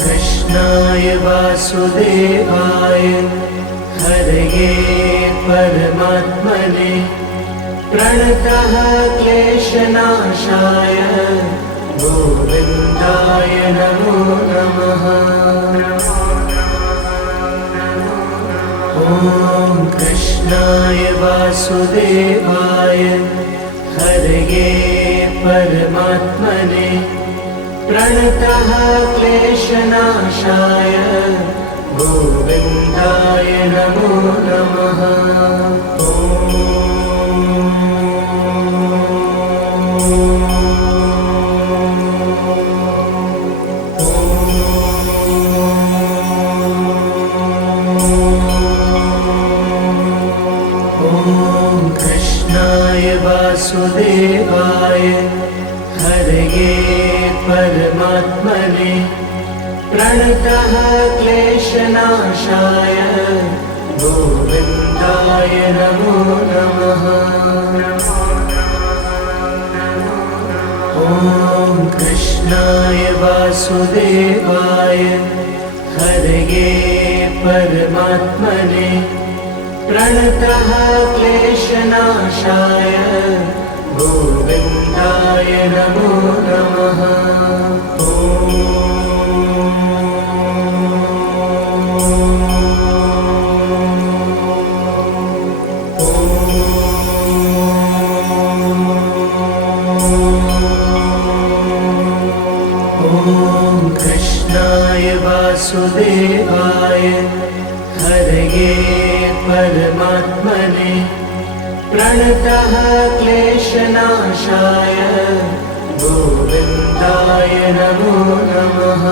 कृष्णाय वासुदेवाय हरये परमात्मने प्रणतः क्लेशनाशाय गोविन्दाय नमो नमः। ॐ कृष्णाय वासुदेवाय हरये परमात्मने प्रणतः क्लेशनाशाय गोविन्दाय नमो नमः। ॐ कृष्णाय वासुदेवाय हरये परमात्मने प्रणतः क्लेशनाशाय गोविन्दाय नमो नमः। ॐ कृष्णाय वासुदेवाय हरये परमात्मने प्रणतः क्लेशनाशाय गोविन्दाय नमो नमः। ॐ कृष्णाय वासुदेवाय हरये परमात्मने प्रणतः क्लेशनाशाय गोविन्दाय नमो नमः।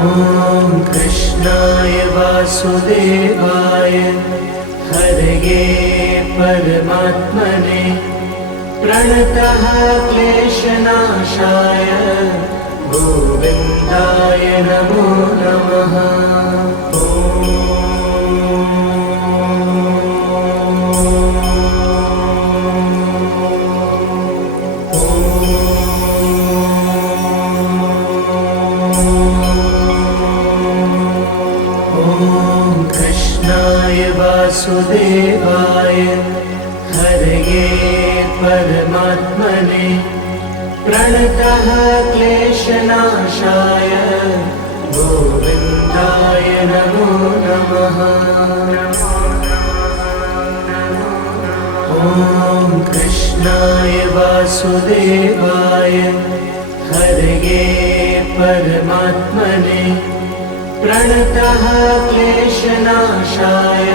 ॐ कृष्णाय वासुदेवाय हरये परमात्मने प्रणतः क्लेशनाशाय गोविन्दाय नमो नमः। ॐ कृष्णाय वासुदेवाय हरये परमात्मने प्रणतः क्लेशनाशाय गोविन्दाय नमो नमः। ॐ कृष्णाय वासुदेवाय हरये परमात्मने प्रणतः क्लेशनाशाय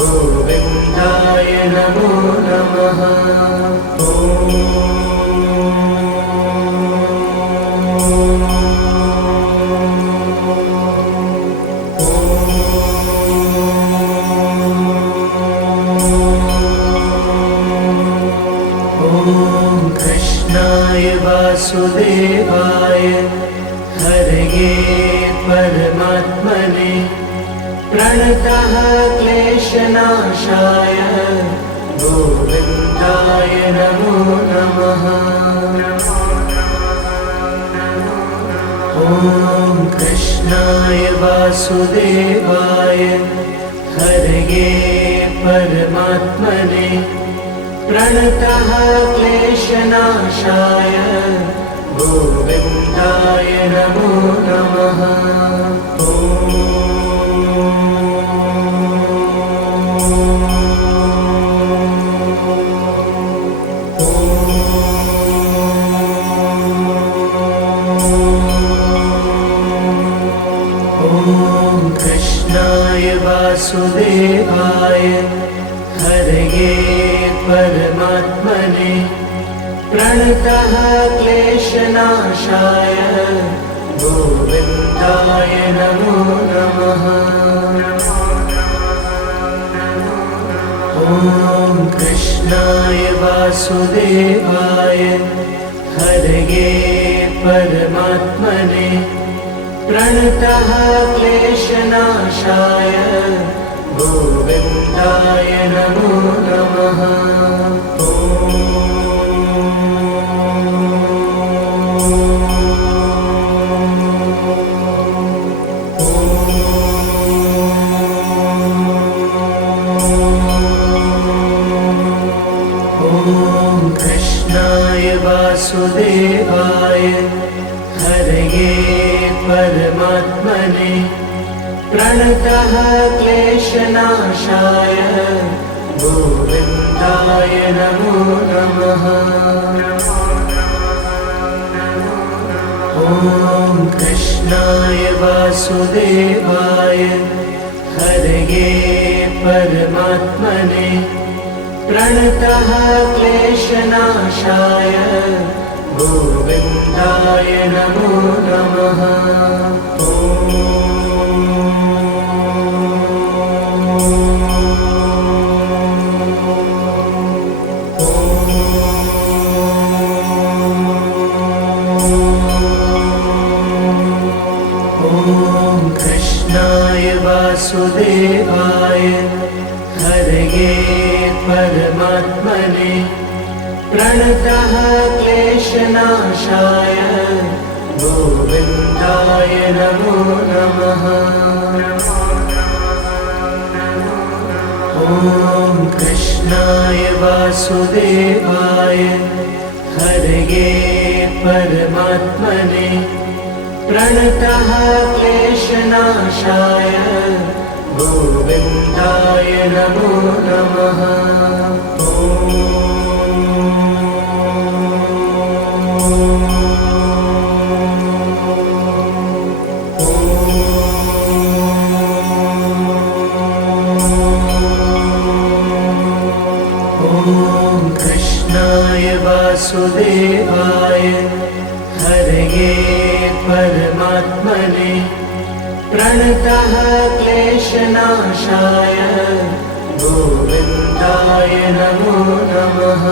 गोविन्दाय नमो नमः। ॐ कृष्णाय वासुदेवाय हरये परमात्मने प्रणतः क्लेशनाशाय गोविन्दाय नमो नमः। ॐ कृष्णाय वासुदेवाय हरये परमात्मने प्रणतः क्लेशनाशाय गोविन्दाय नमो नमः। ॐ कृष्णाय वासुदेवाय हरये परमात्मने प्रणतः क्लेशनाशाय गोविन्दाय नमो नमः। ॐ कृष्णाय वासुदेवाय हरये परमात्मने प्रणतः क्लेशनाशाय गोविन्दाय नमो नमः। वासुदेवाय हरये परमात्मने प्रणतः क्लेशनाशाय गोविन्दाय नमो नमः। ॐ कृष्णाय वासुदेवाय हरये परमात्मने प्रणतः क्लेशनाशाय गोविन्दाय नमो नमः। ॐ कृष्णाय वासुदेवाय हरये परमात्मने प्रणतः क्लेशनाशाय गोविन्दाय नमो नमः। ॐ कृष्णाय वासुदेवाय हरये परमात्मने प्रणतः क्लेशनाशाय गोविन्दाय नमो नमः। ॐ कृष्णाय वासुदेवाय हरये परमात्मने प्रणतः क्लेशनाशाय गोविन्दाय नमो नमः।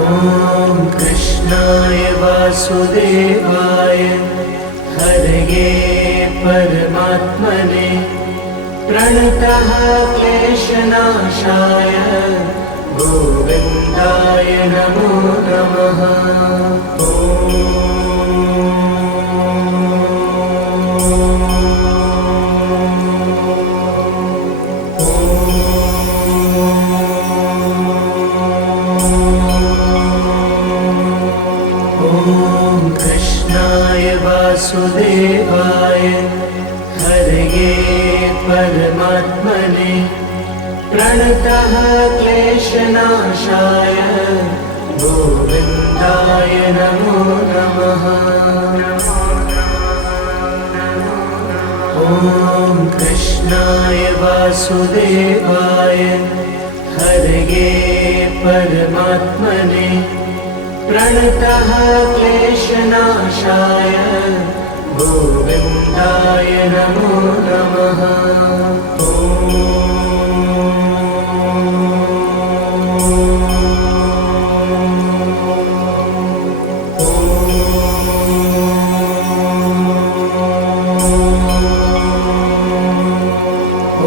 ॐ कृष्णाय वासुदेवाय हरये परमात्मने प्रणतः क्लेशनाशाय गोविन्दाय नमो नमः। ॐ कृष्णाय वासुदेवाय हरये परमात्मने प्रणतः क्लेशनाशाय गोविन्दाय नमो नमः। ॐ कृष्णाय वासुदेवाय हरये परमात्मने प्रणतः क्लेशनाशाय गोविन्दाय नमो नमः।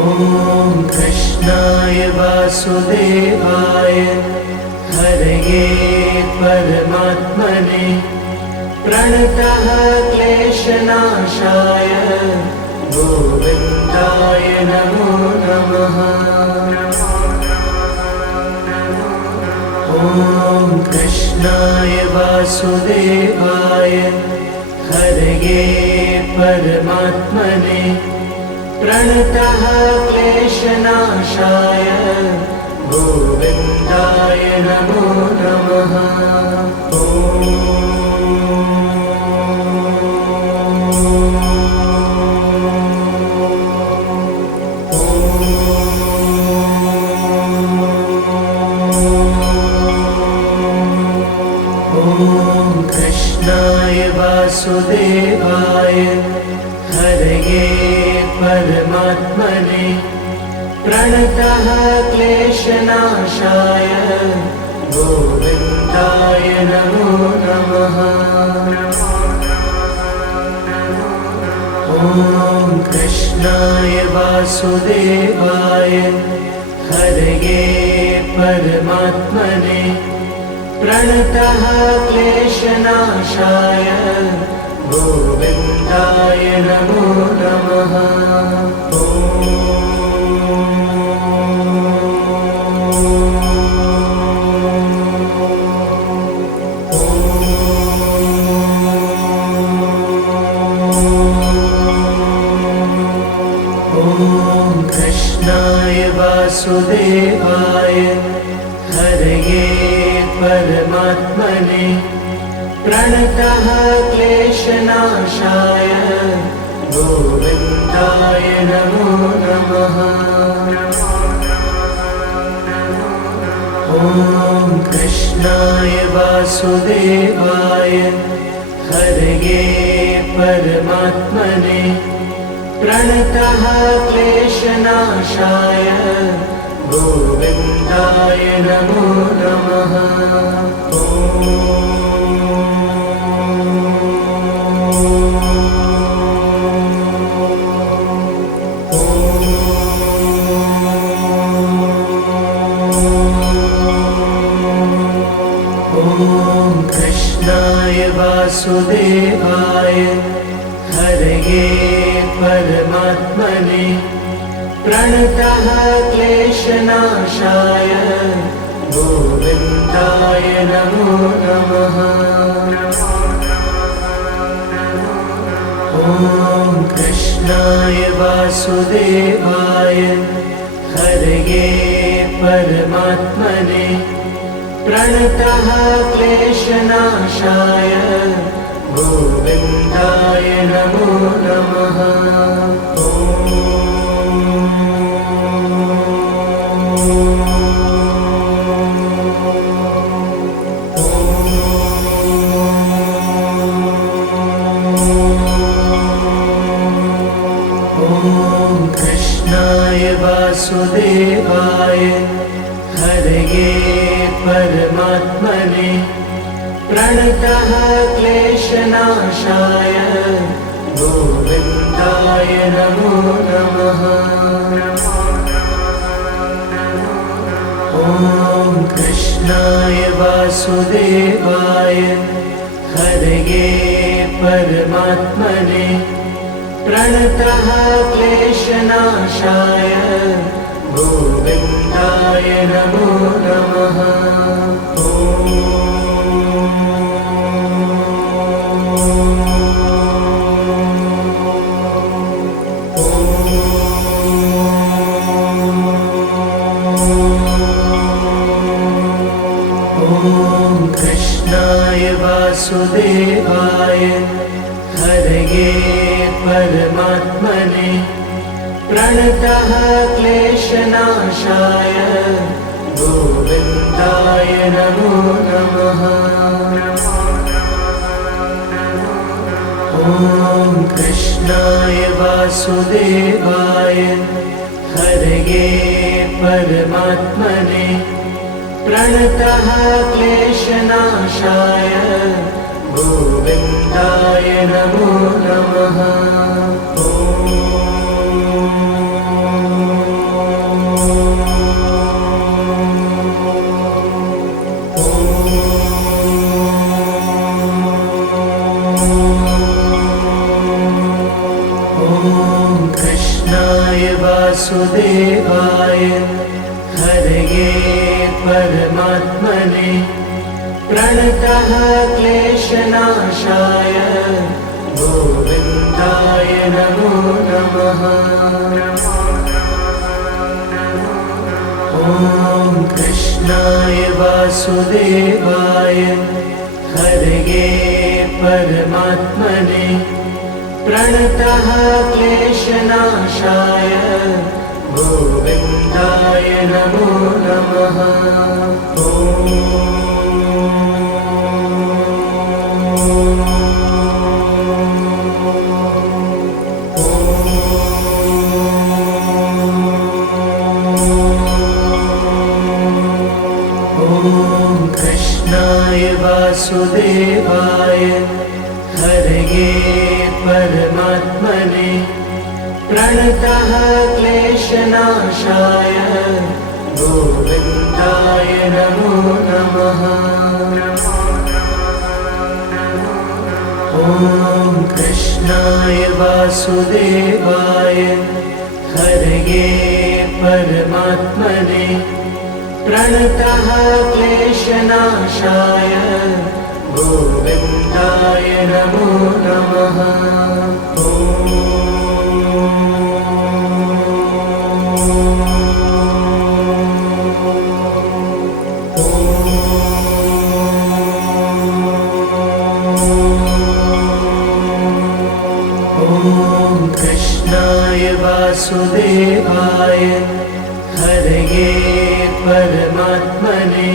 ॐ कृष्णाय वासुदेवाय हरये परमात्मने प्रणतः क्लेशनाशाय गोविन्दाय नमो नमः। ॐ कृष्णाय वासुदेवाय हरये परमात्मने प्रणतः क्लेशनाशाय गोविन्दाय नमो नमः। ॐ कृष्णाय वासुदेवाय हरये परमात्मने प्रणतः क्लेशनाशाय गोविन्दाय नमो नमः। ॐ कृष्णाय वासुदेवाय हरये परमात्मने प्रणतः क्लेशनाशाय गोविन्दाय नमो नमः। ॐ कृष्णाय वासुदेवाय हरये परमात्मने प्रणतः क्लेशनाशाय गोविन्दाय नमो नमः। ॐ कृष्णाय वासुदेवाय हरये परमात्मने प्रणतः क्लेशनाशाय गोविन्दाय नमो नमः। ॐ कृष्णाय वासुदेवाय हरये परमात्मने प्रणतः क्लेशनाशाय गोविन्दाय नमो नमः। ॐ कृष्णाय वासुदेवाय हरये परमात्मने प्रणतः क्लेशनाशाय गोविन्दाय नमो नमः। ॐ कृष्णाय वासुदेवाय हरये परमात्मने प्रणतः क्लेशनाशाय गोविन्दाय नमो नमः। ॐ कृष्णाय वासुदेवाय हरये परमात्मने प्रणतः क्लेशनाशाय गोविन्दाय नमो नमः। ॐ कृष्णाय वासुदेवाय हरये परमात्मने प्रणतः क्लेशनाशाय गोविन्दाय नमो नमः। ॐ कृष्णाय वासुदेवाय हरये परमात्मने प्रणतः क्लेशनाशाय गोविन्दाय नमो नमः। ॐ कृष्णाय वासुदेवाय हरये परमात्मने प्रणतः क्लेशनाशाय गोविन्दाय नमो नमः। ॐ कृष्णाय वासुदेवाय हरये परमात्मने प्रणतः क्लेशनाशाय गोविन्दाय नमो नमः। ॐ वासुदेवाय हरये परमात्मने प्रणतः क्लेशनाशाय गोविन्दाय नमो नमः। ॐ कृष्णाय वासुदेवाय हरये परमात्मने प्रणतः क्लेशनाशाय गोविन्दाय नमो नमः। कृष्णाय वासुदेवाय हरये परमात्मने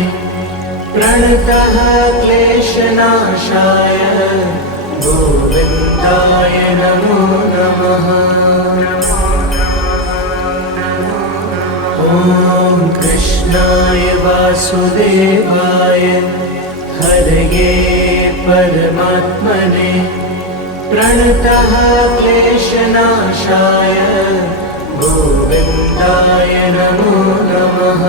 प्रणतः क्लेशनाशाय गोविन्दाय नमो नमः। ॐ कृष्णाय वासुदेवाय हरये परमात्मने प्रणतः क्लेशनाशाय गोविन्दाय नमो नमः।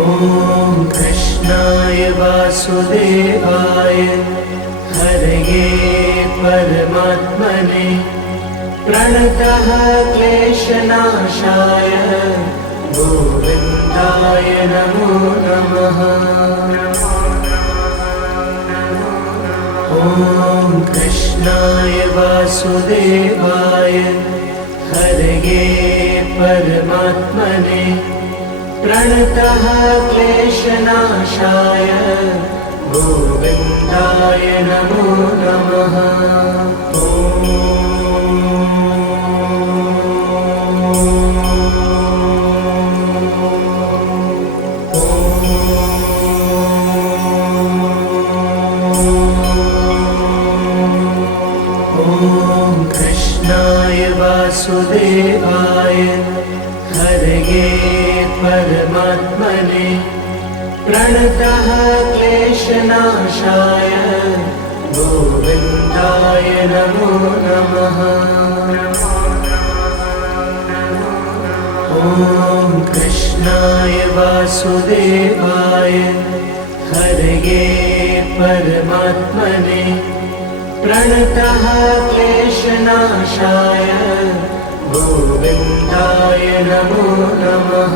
ॐ कृष्णाय वासुदेवाय हरये परमात्मने प्रणतः क्लेशनाशाय गोविन्दाय नमो नमः। ॐ कृष्णाय वासुदेवाय हरये परमात्मने प्रणतः क्लेशनाशाय गोविन्दाय नमो नमः। ॐ कृष्णाय वासुदेवाय हरये परमात्मने प्रणतः क्लेशनाशाय गोविन्दाय नमो नमः। ॐ कृष्णाय वासुदेवाय हरये परमात्मने प्रणतः क्लेशनाशाय गोविन्दाय नमो नमः।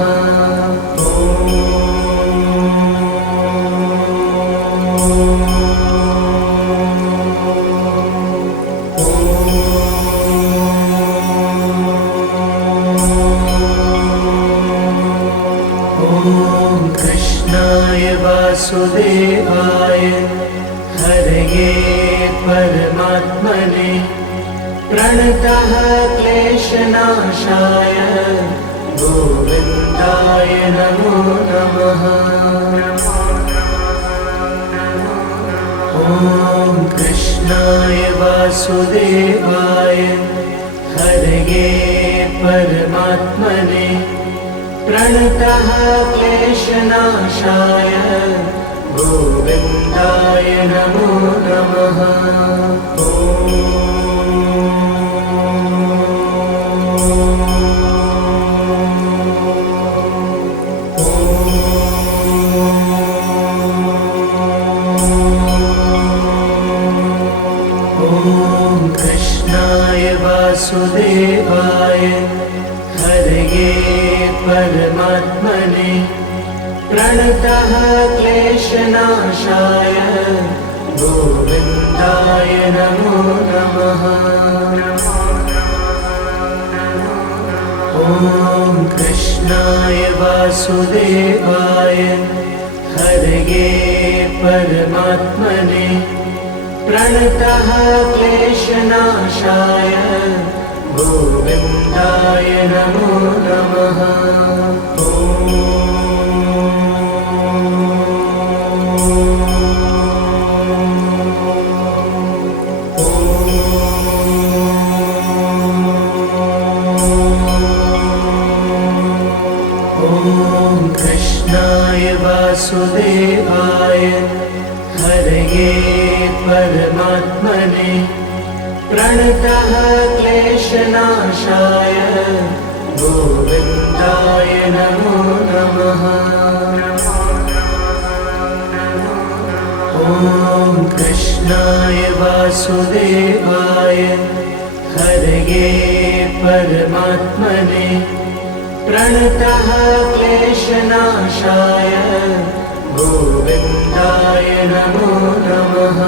ॐ कृष्णाय वासुदेवाय हरये परमात्मने प्रणतः क्लेशनाशाय गोविन्दाय नमो नमः। ॐ कृष्णाय वासुदेवाय हरये परमात्मने प्रणतः क्लेशनाशाय गोविन्दाय नमो नमः। ॐ कृष्णाय वासुदेवाय हरये परमात्मने प्रणतः क्लेशनाशाय गोविन्दाय नमो नमः। ॐ कृष्णाय वासुदेवाय हरये परमात्मने प्रणतः क्लेशनाशाय गोविन्दाय नमो नमः। ॐ ॐ कृष्णाय वासुदेवाय हरये परमात्मने प्रणतः क्लेशनाशाय गोविन्दाय नमो नमः। ॐ कृष्णाय वासुदेवाय हरये परमात्मने प्रणतः क्लेशनाशाय गोविन्दाय नमो नमः।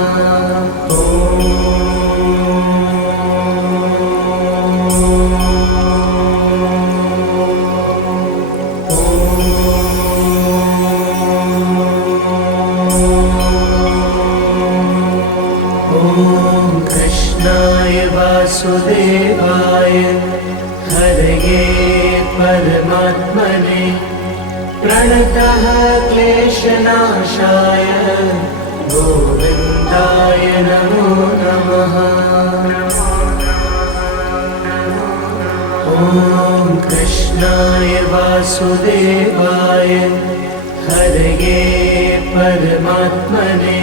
ॐ कृष्णाय वासुदेवाय हरये परमात्मने प्रणतः क्लेशनाशाय गोविन्दाय नमो नमः। ॐ कृष्णाय वासुदेवाय हरये परमात्मने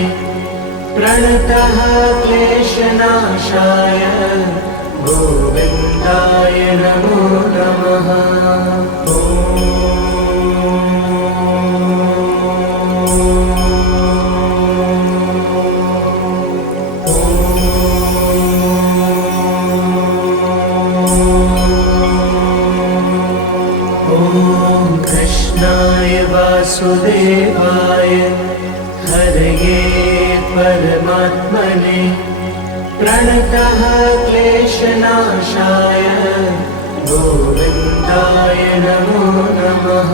प्रणतः क्लेशनाशाय गोविन्दाय नमो नमः। ॐ कृष्णाय वासुदेवाय हरये परमात्मने प्रणतः क्लेशनाशाय गोविन्दाय नमो नमः।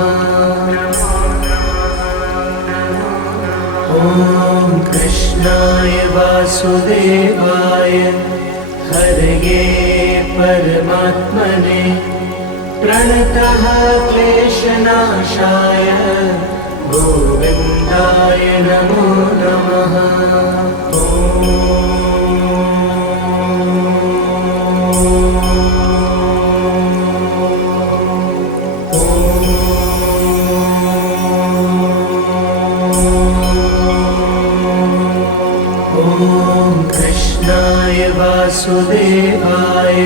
ॐ कृष्णाय वासुदेवाय हरये परमात्मने प्रणतः क्लेशनाशाय गोविन्दाय नमो नमः। ॐ कृष्णाय वासुदेवाय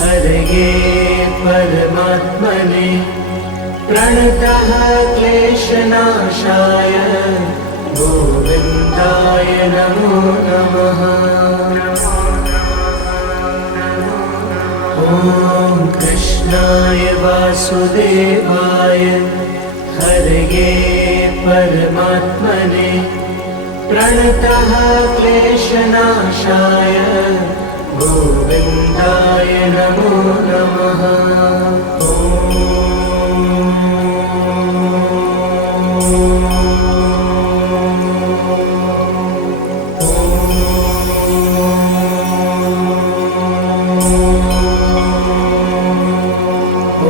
हरये परमात्मने प्रणतः क्लेशनाशाय गोविन्दाय नमो नमः। ॐ कृष्णाय वासुदेवाय हरये परमात्मने प्रणतः क्लेशनाशाय गोविन्दाय नमो नमः।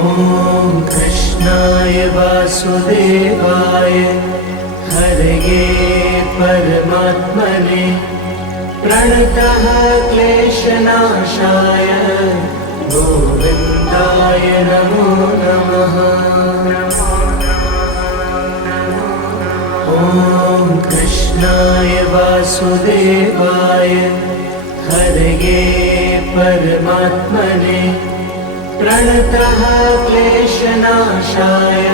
ॐ कृष्णाय वासुदेवाय हरये परमात्मने प्रणतः क्लेशनाशाय गोविन्दाय नमो नमः। ॐ कृष्णाय वासुदेवाय हरये परमात्मने प्रणतः क्लेशनाशाय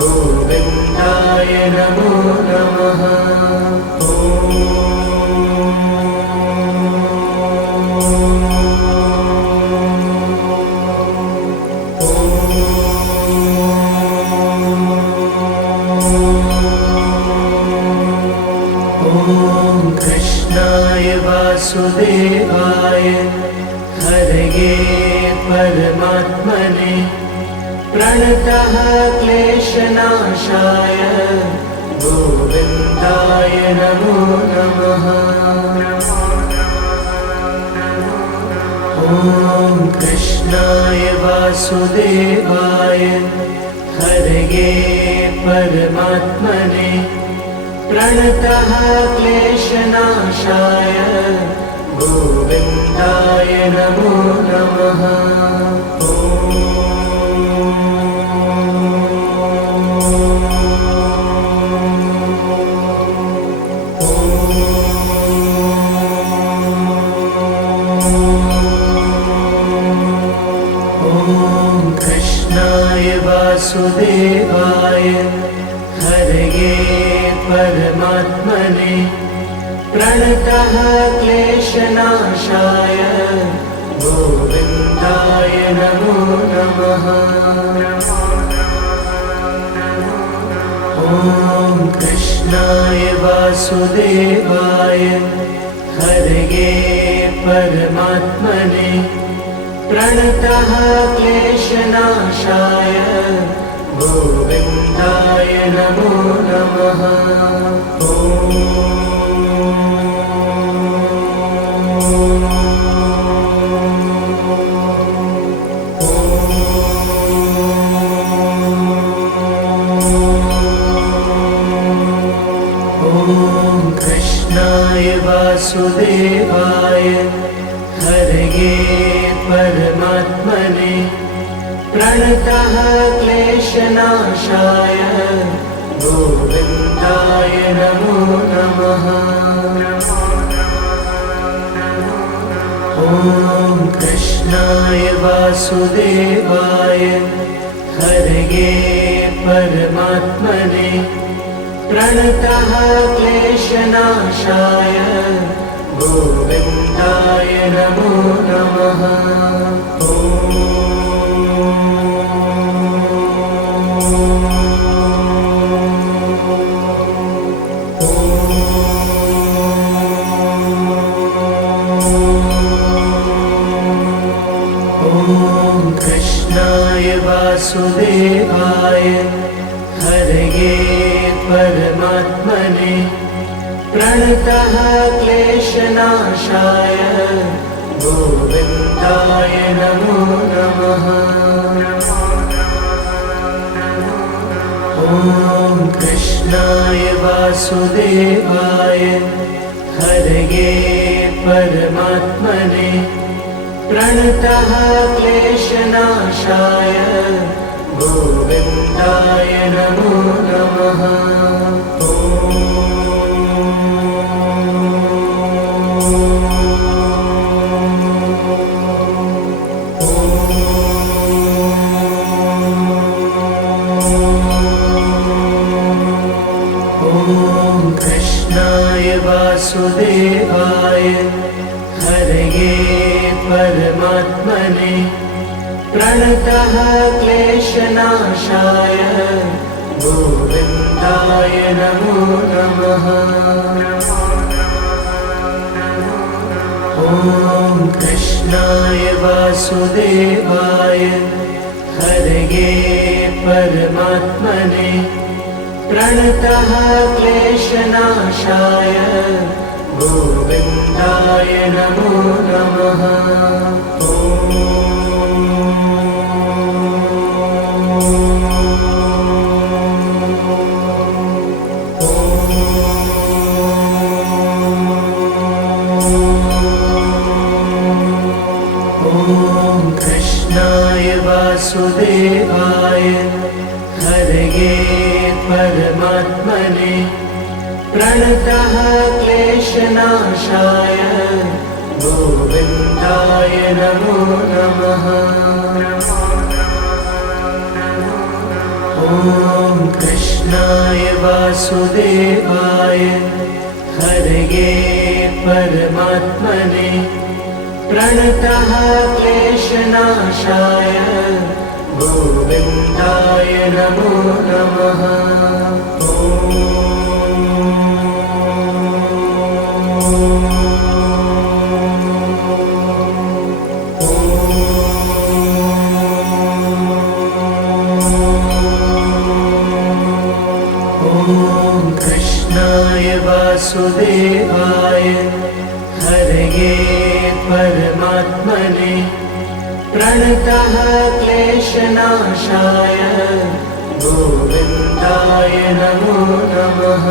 गोविन्दाय नमो नमः। ॐ कृष्णाय वासुदेवाय हरये परमात्मने प्रणतः क्लेशनाशाय गोविन्दाय नमो नमः। ॐ कृष्णाय वासुदेवाय हरये परमात्मने प्रणतः क्लेशनाशाय गोविन्दाय नमो नमः। ॐ कृष्णाय वासुदेवाय हरये परमात्मने प्रणतः क्लेशनाशाय गोविन्दाय नमो नमः। ॐ कृष्णाय वासुदेवाय हरये परमात्मने प्रणतः क्लेशनाशाय गोविन्दाय नमो नमः। कृष्णाय वासुदेवाय हरये परमात्मने प्रणतः क्लेशनाशाय गोविन्दाय नमो नमः। ॐ कृष्णाय वासुदेवाय हरये परमात्मने प्रणतः क्लेशनाशाय गोविन्दाय नमो नमः। कृष्णाय वासुदेवाय हरये परमात्मने प्रणतः क्लेशनाशाय गोविन्दाय नमो नमः। ॐ कृष्णाय वासुदेवाय हरये परमात्मने प्रणतः क्लेशनाशाय गोविन्दाय नमो नमः। कृष्णाय वासुदेवाय हरये परमात्मने प्रणतः क्लेशनाशाय गोविन्दाय नमो नमः। ॐ कृष्णाय वासुदेवाय हरये परमात्मने प्रणतः क्लेशनाशाय गोविन्दाय नमो नमः। कृष्णाय वासुदेवाय हरये परमात्मने प्रणतः क्लेशनाशाय गोविन्दाय नमो नमः। ॐ कृष्णाय वासुदेवाय हरये परमात्मने प्रणतः क्लेशनाशाय गोविन्दाय नमो नमः। कृष्णाय वासुदेवाय हरये परमात्मने प्रणतः क्लेशनाशाय गोविन्दाय नमो नमः।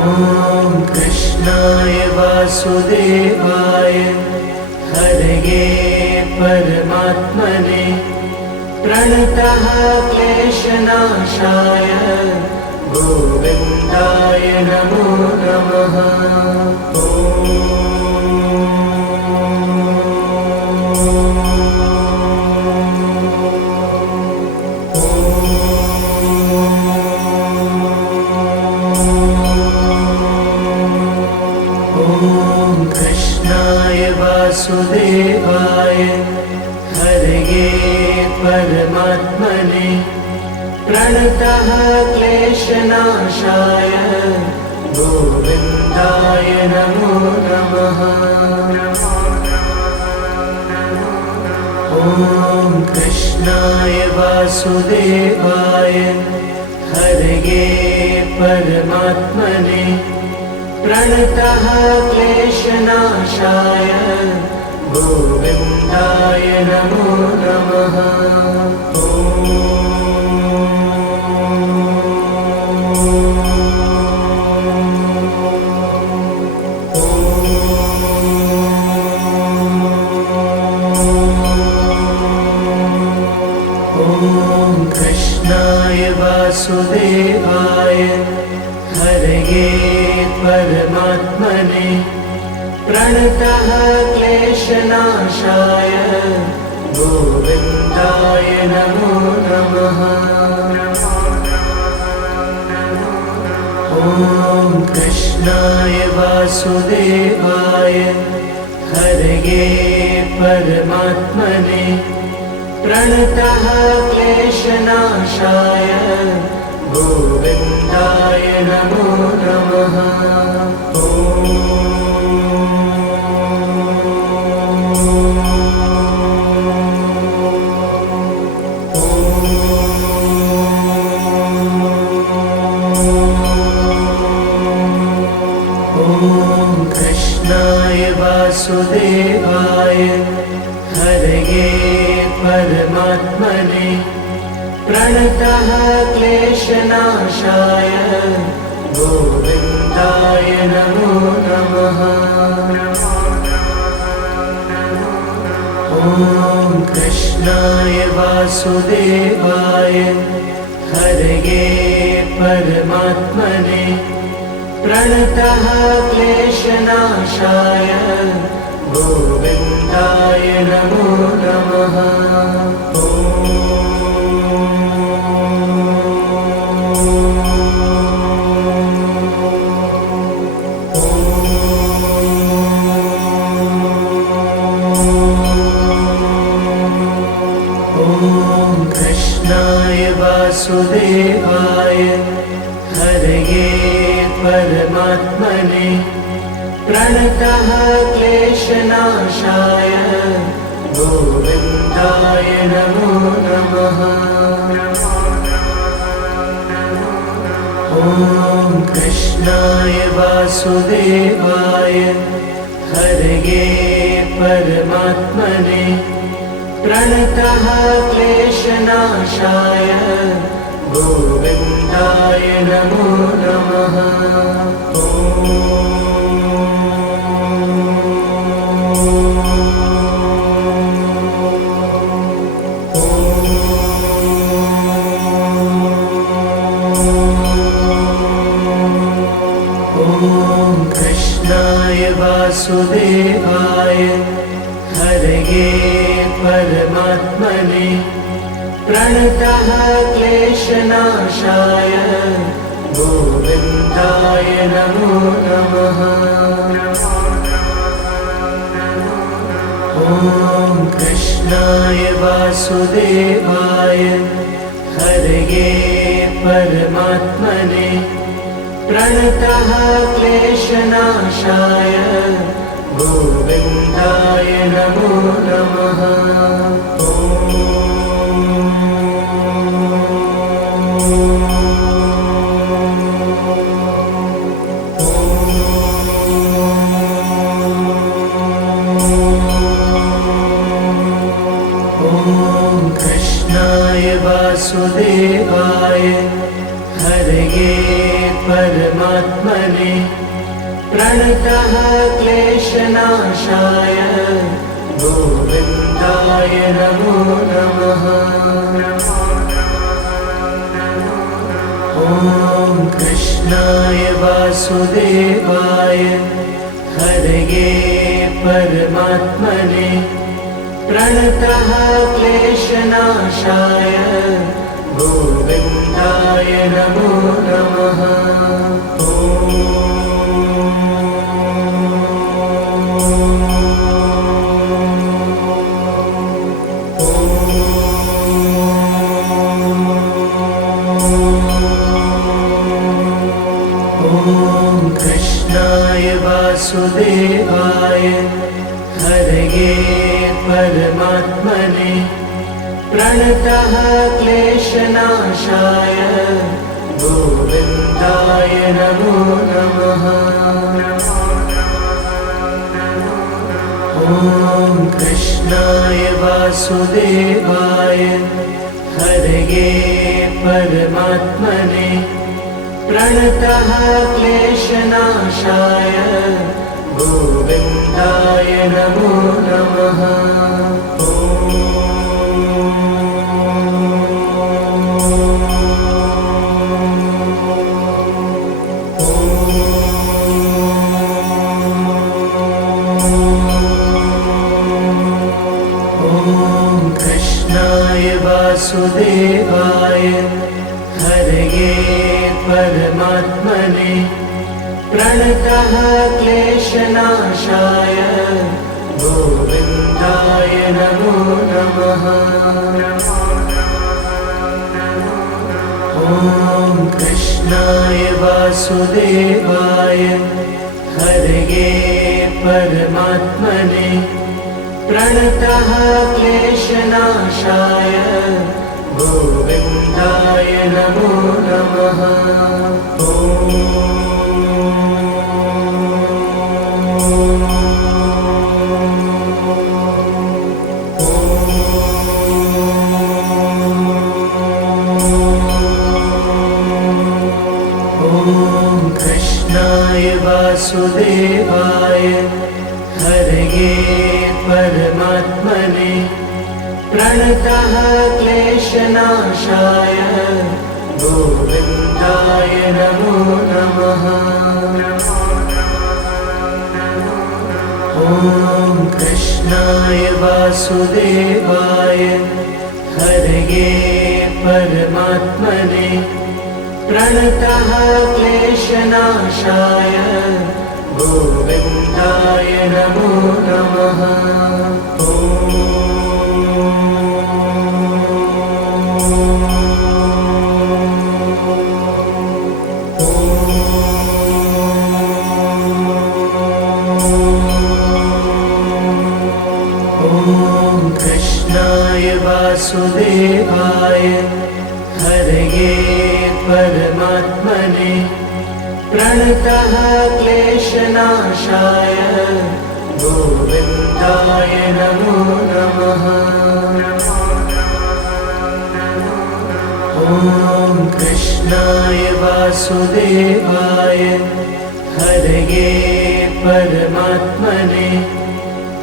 ॐ कृष्णाय वासुदेवाय हरये परमात्मने प्रणतः क्लेशनाशाय गोविन्दाय नमो नमः। वासुदेवाय हरये परमात्मने प्रणतः क्लेशनाशाय गोविन्दाय नमो नमः। ॐ कृष्णाय वासुदेवाय हरये परमात्मने प्रणतः क्लेशनाशाय गोविन्दाय नमो नमः। ॐ कृष्णाय वासुदेवाय हरये परमात्मने प्रणतः क्लेशनाशाय गोविन्दाय नमो नमः। ॐ कृष्णाय वासुदेवाय हरये परमात्मने प्रणतः क्लेशनाशाय गोविन्दाय नमो नमः। ॐ कृष्णाय वासुदेवाय हरये परमात्मने प्रणतः क्लेशनाशाय गोविन्दाय नमो नमः। ॐ कृष्णाय वासुदेवाय हरये परमात्मने प्रणतः क्लेशनाशाय गोविन्दाय नमो नमः। ॐ कृष्णाय वासुदेवाय हरये परमात्मने प्रणतः क्लेशनाशाय गोविन्दाय नमो नमः। ॐ कृष्णाय वासुदेवाय हरये परमात्मने प्रणतः क्लेशनाशाय गोविन्दाय नमो नमः। ॐ कृष्णाय वासुदेवाय हरये परमात्मने प्रणतः क्लेशनाशाय गोविन्दाय नमो नमः। ॐ कृष्णाय वासुदेवाय हरये परमात्मने प्रणतः क्लेशनाशाय गोविन्दाय नमो नमः। ॐ कृष्णाय वासुदेवाय हरये परमात्मने प्रणतः क्लेशनाशाय गोविन्दाय नमो नमः। ॐ कृष्णाय वासुदेवाय हरये परमात्मने प्रणतः क्लेशनाशाय गोविन्दाय नमो नमः। ॐ वासुदेवाय हरये परमात्मने प्रणतः क्लेशनाशाय गोविन्दाय नमो नमः। ॐ कृष्णाय वासुदेवाय हरये परमात्मने प्रणतः क्लेशनाशाय गोविन्दाय नमो नमः। वासुदेवाय हरये परमात्मने प्रणतः क्लेशनाशाय गोविन्दाय नमो नमः। ॐ कृष्णाय वासुदेवाय हरये परमात्मने प्रणतः क्लेशनाशाय गोविन्दाय नमो नमः। ॐ कृष्णाय वासुदेवाय हरये परमात्मने प्रणतः क्लेशनाशाय गोविन्दाय नमो नमः। ॐ कृष्णाय वासुदेवाय हरये परमात्मने प्रणतः क्लेशनाशाय गोविन्दाय नमो नमः। कृष्णाय वासुदेवाय हरये परमात्मने प्रणतः क्लेशनाशाय गोविन्दाय नमो नमः। ॐ कृष्णाय वासुदेवाय हरये परमात्मने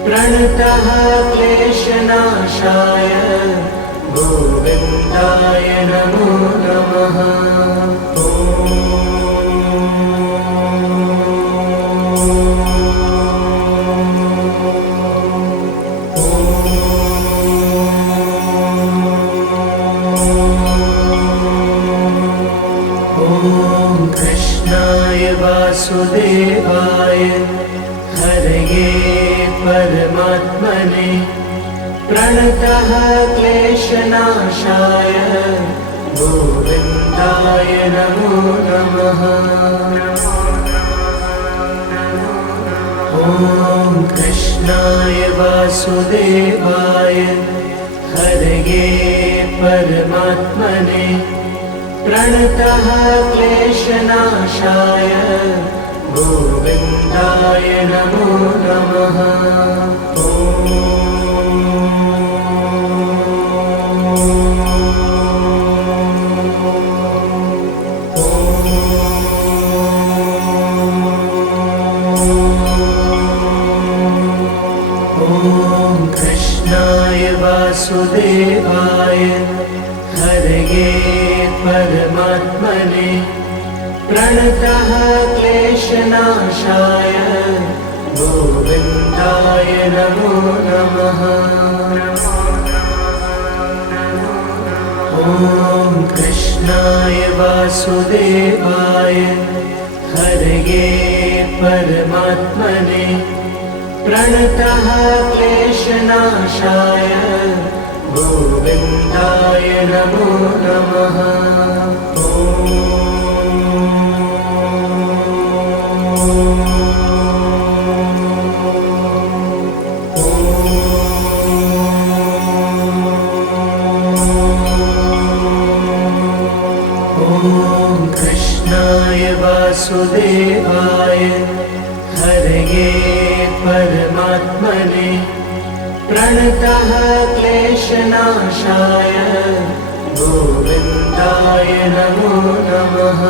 प्रणतः क्लेशनाशाय गोविन्दाय नमो नमः। ॐ कृष्णाय वासुदेवाय हरये परमात्मने प्रणतः क्लेशनाशाय गोविन्दाय नमो नमः। ॐ कृष्णाय वासुदेवाय हरये परमात्मने प्रणतः क्लेशनाशाय गोविन्दाय नमो नमः। ॐ कृष्णाय वासुदेवाय हरये परमात्मने प्रणतः क्लेशनाशाय गोविन्दाय नमो नमः। ॐ कृष्णाय वासुदेवाय हरये परमात्मने प्रणतः क्लेशनाशाय गोविन्दाय नमो नमः। ॐ कृष्णाय वासुदेवाय हरये परमात्मने प्रणतः क्लेशनाशाय गोविन्दाय नमो नमः।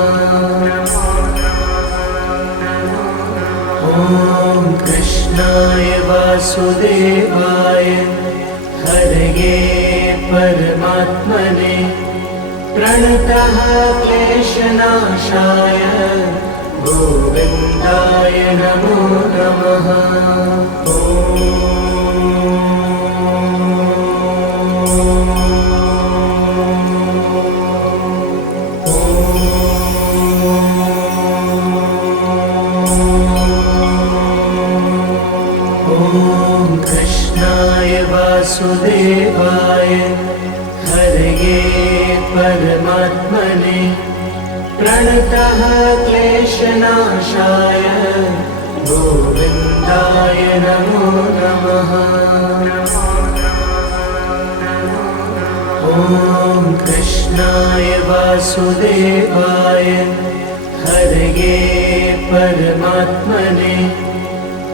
ॐ कृष्णाय वासुदेवाय हरये परमात्मने प्रणतः क्लेशनाशाय गोविन्दाय नमो नमः। वासुदेवाय हरये परमात्मने प्रणतः क्लेशनाशाय गोविन्दाय नमो नमः। ॐ कृष्णाय वासुदेवाय हरये परमात्मने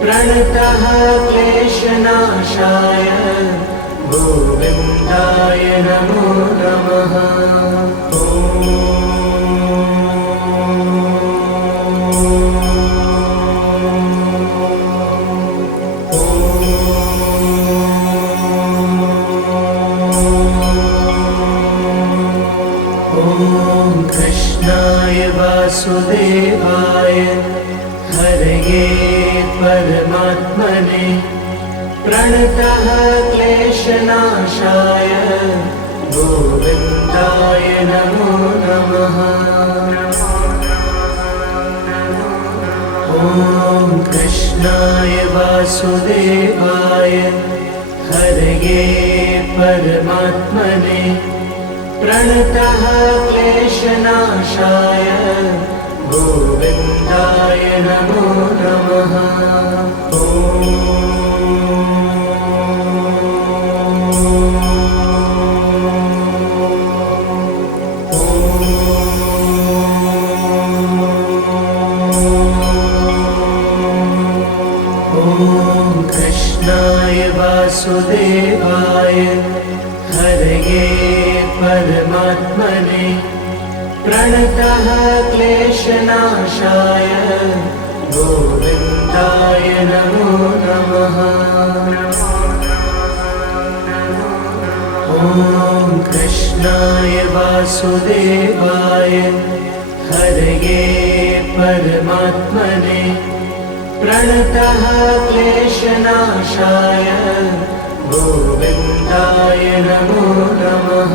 प्रणतः क्लेशनाशाय गोविन्दाय नमो नमः। ॐ कृष्णाय वासुदेवाय हरये परमात्मने प्रणतः क्लेशनाशाय गोविन्दाय नमो नमः। ॐ कृष्णाय वासुदेवाय हरये परमात्मने प्रणतः क्लेशनाशाय गोविन्दाय नमो नमः। कृष्णाय वासुदेवाय हरये परमात्मने प्रणतः क्लेशनाशाय गोविन्दाय नमो नमः। ॐ कृष्णाय वासुदेवाय हरये परमात्मने प्रणतः क्लेशनाशाय गोविन्दाय नमो नमः।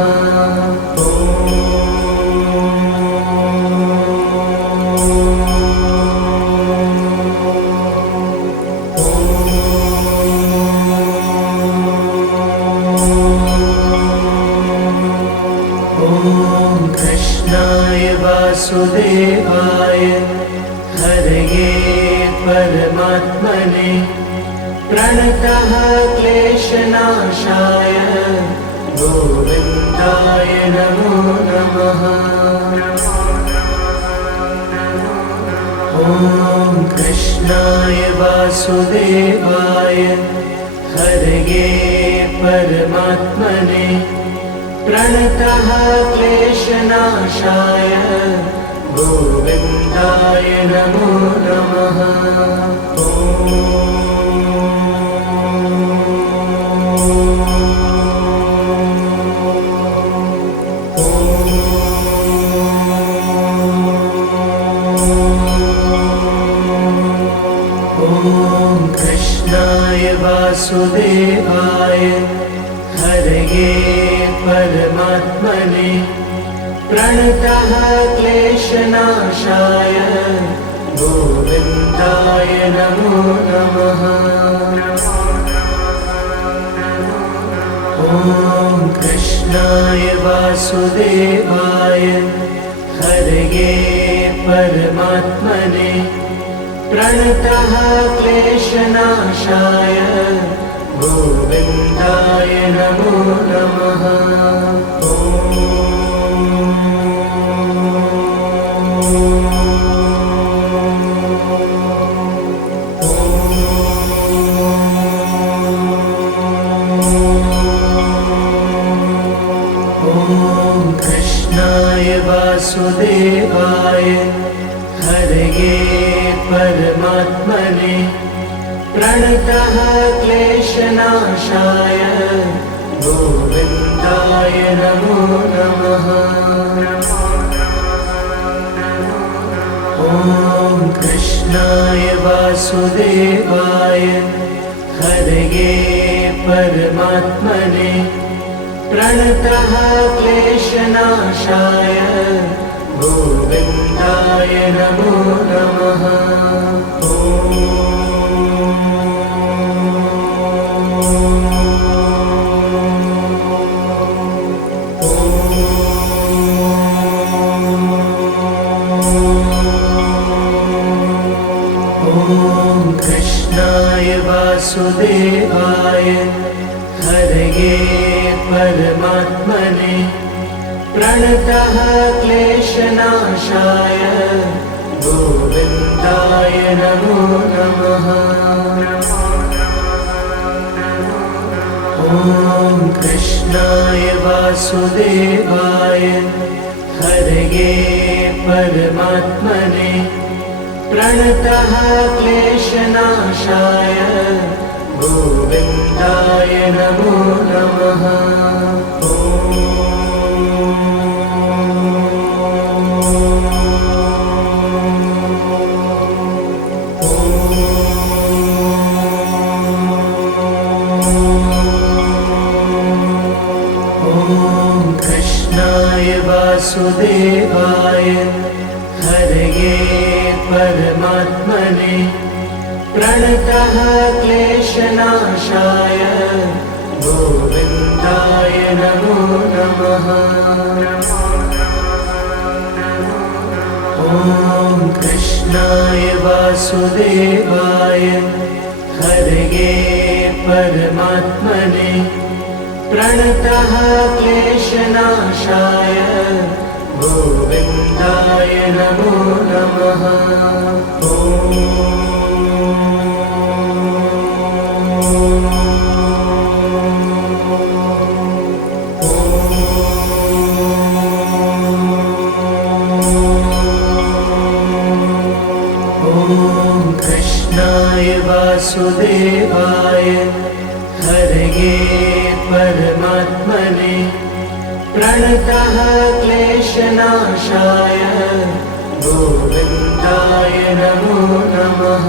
ॐ कृष्णाय वासुदेवाय हरये परमात्मने प्रणतः क्लेशनाशाय गोविन्दाय नमो नमः। ॐ कृष्णाय वासुदेवाय हरये परमात्मने प्रणतः क्लेशनाशाय गोविन्दाय नमो नमः। ॐ कृष्णाय वासुदेवाय हरये परमात्मने प्रणतः क्लेशनाशाय गोविन्दाय नमो नमः। ॐ कृष्णाय वासुदेवाय हरये परमात्मने प्रणतः क्लेशनाशाय गोविन्दाय नमो नमः। ॐ वासुदेवाय हरये परमात्मने प्रणतः क्लेशनाशाय गोविन्दाय नमो नमः। ॐ कृष्णाय वासुदेवाय हरये परमात्मने प्रणतः क्लेशनाशाय गोविन्दाय नमो नमः। कृष्णाय वासुदेवाय हरये परमात्मने प्रणतः क्लेशनाशाय गोविन्दाय नमो नमः। ॐ कृष्णाय वासुदेवाय हरये परमात्मने प्रणतः क्लेशनाशाय गोविन्दाय नमो नमः। कृष्णाय वासुदेवाय हरये परमात्मने प्रणतः क्लेशनाशाय गोविन्दाय नमो नमः। ॐ कृष्णाय वासुदेवाय हरये परमात्मने प्रणतः क्लेशनाशाय गोविन्दाय नमो नमः। कृष्णाय वासुदेवाय हरये परमात्मने प्रणतः क्लेशनाशाय गोविन्दाय नमो नमः।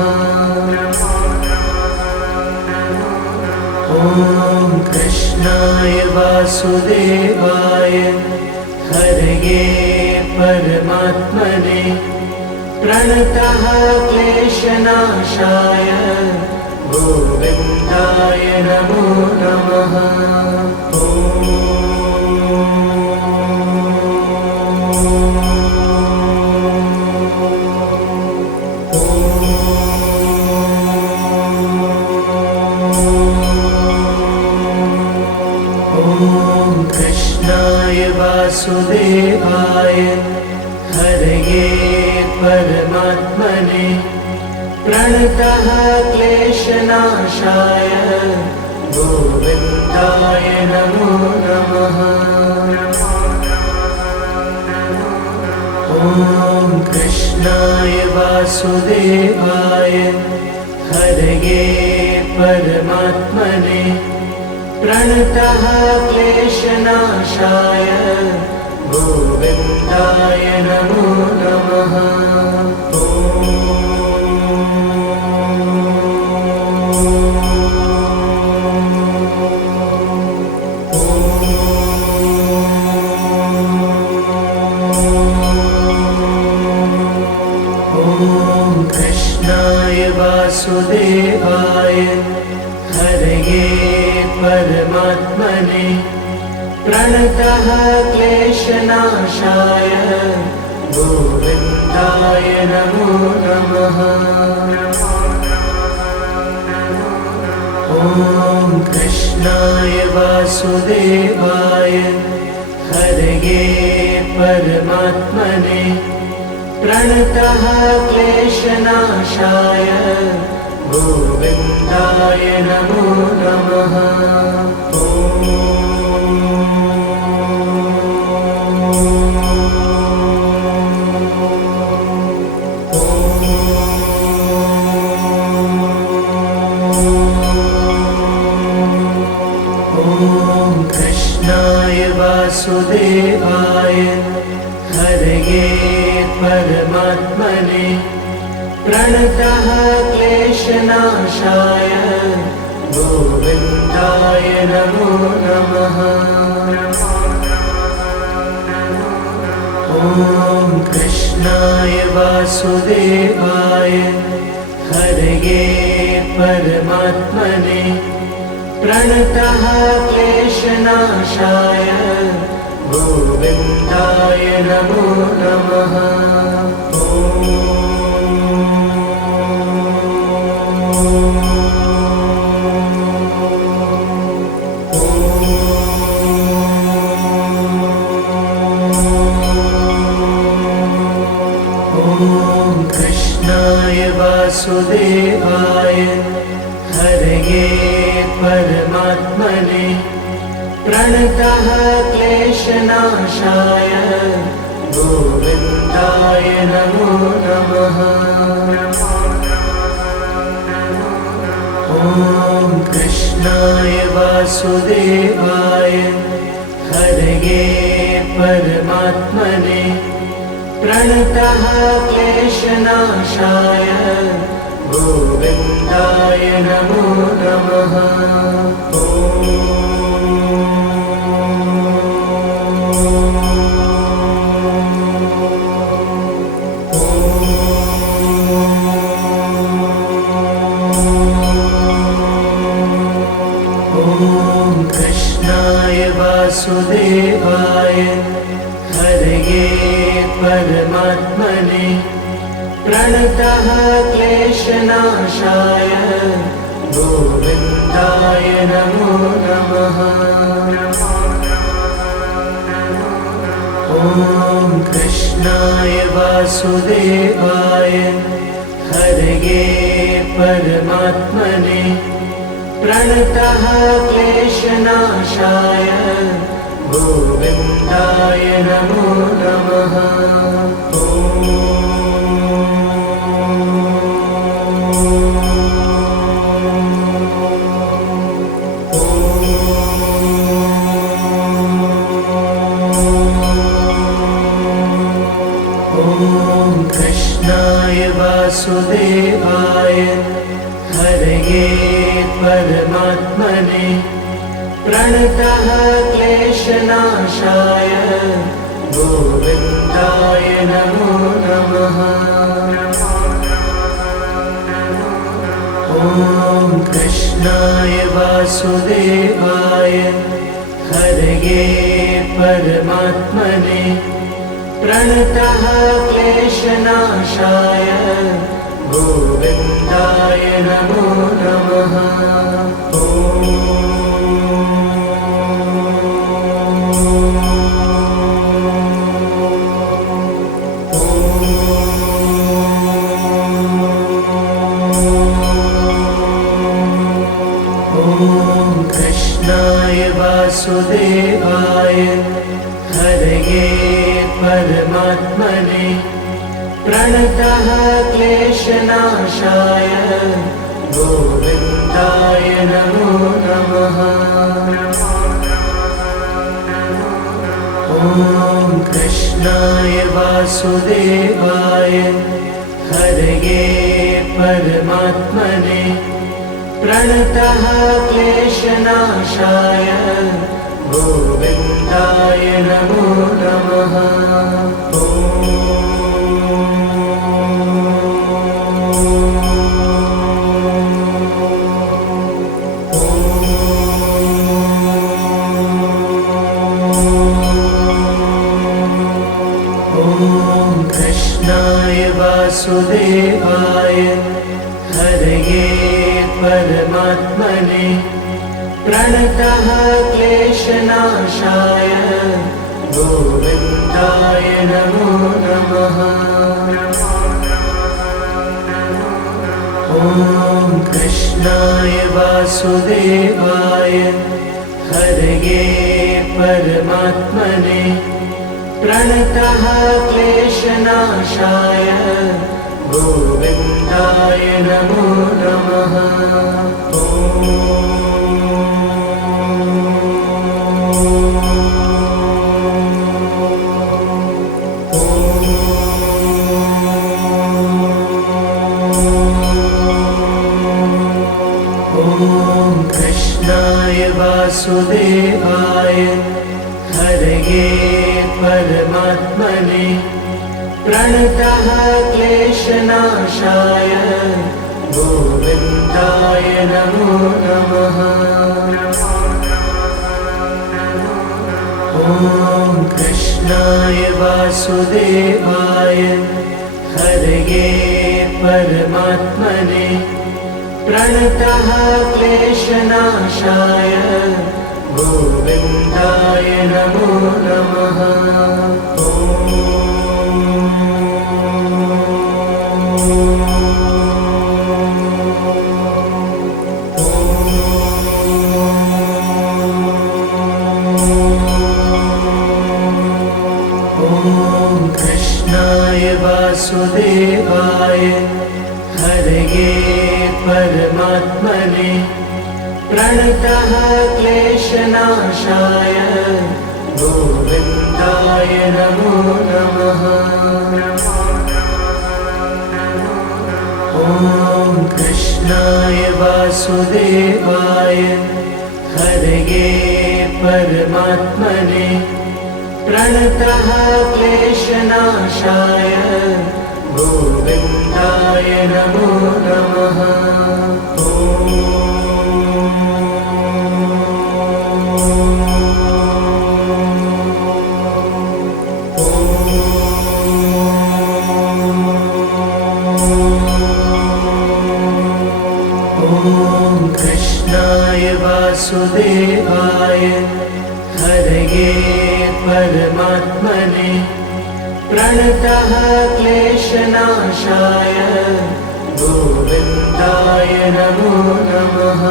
ॐ कृष्णाय वासुदेवाय हरये परमात्मने प्रणतः क्लेशनाशाय गोविन्दाय नमो नमः। कृष्णाय वासुदेवाय हरये परमात्मने प्रणतः क्लेशनाशाय गोविन्दाय नमो नमः। ॐ कृष्णाय वासुदेवाय हरये परमात्मने प्रणतः क्लेशनाशाय गोविन्दाय नमो नमः। कृष्णाय वासुदेवाय हरये परमात्मने प्रणतः क्लेशनाशाय गोविन्दाय नमो नमः। ॐ कृष्णाय वासुदेवाय हरये परमात्मने प्रणतः क्लेशनाशाय गोविन्दाय नमो नमः। वासुदेवाय हरये परमात्मने प्रणतः क्लेशनाशाय गोविन्दाय नमो नमः। ॐ कृष्णाय वासुदेवाय हरये परमात्मने प्रणतः क्लेशनाशाय गोविन्दाय नमो नमः। कृष्णाय वासुदेवाय हरये परमात्मने प्रणतः क्लेशनाशाय गोविन्दाय नमो नमः। ॐ कृष्णाय वासुदेवाय हरये परमात्मने प्रणतः क्लेशनाशाय गोविन्दाय नमो नमः। ॐ कृष्णाय वासुदेवाय हरये परमात्मने प्रणतः क्लेशनाशाय गोविन्दाय नमो नमः। ॐ कृष्णाय वासुदेवाय हरये परमात्मने प्रणतः क्लेशनाशाय गोविन्दाय नमो नमः। ॐ कृष्णाय वासुदेवाय हरये परमात्मने प्रणतः क्लेशनाशाय गोविन्दाय नमो नमः। ॐ कृष्णाय वासुदेवाय हरये परमात्मने प्रणतः क्लेशनाशाय गोविन्दाय नमो नमः। कृष्णाय वासुदेवाय हरये परमात्मने प्रणतः क्लेशनाशाय गोविन्दाय नमो नमः। ॐ कृष्णाय वासुदेवाय हरये परमात्मने प्रणतः क्लेशनाशाय गोविन्दाय नमो नमः। कृष्णाय वासुदेवाय हरये परमात्मने प्रणतः क्लेशनाशाय गोविन्दाय नमो नमः। ॐ कृष्णाय वासुदेवाय हरये परमात्मने प्रणतः क्लेशनाशाय गोविन्दाय नमो नमः। ॐ हरये परमात्मने प्रणतः क्लेशनाशाय गोविन्दाय नमो नमः। ॐ कृष्णाय वासुदेवाय हरये परमात्मने प्रणतः क्लेशनाशाय गोविन्दाय नमो नमः। वासुदेवाय हरये परमात्मने प्रणतः क्लेशनाशाय गोविन्दाय नमो नमः। ॐ कृष्णाय वासुदेवाय हरये परमात्मने प्रणतः क्लेशनाशाय गोविन्दाय नमो नमः। ॐ कृष्णाय वासुदेवाय हरये परमात्मने प्रणतः क्लेशनाशाय गोविन्दाय नमो नमः।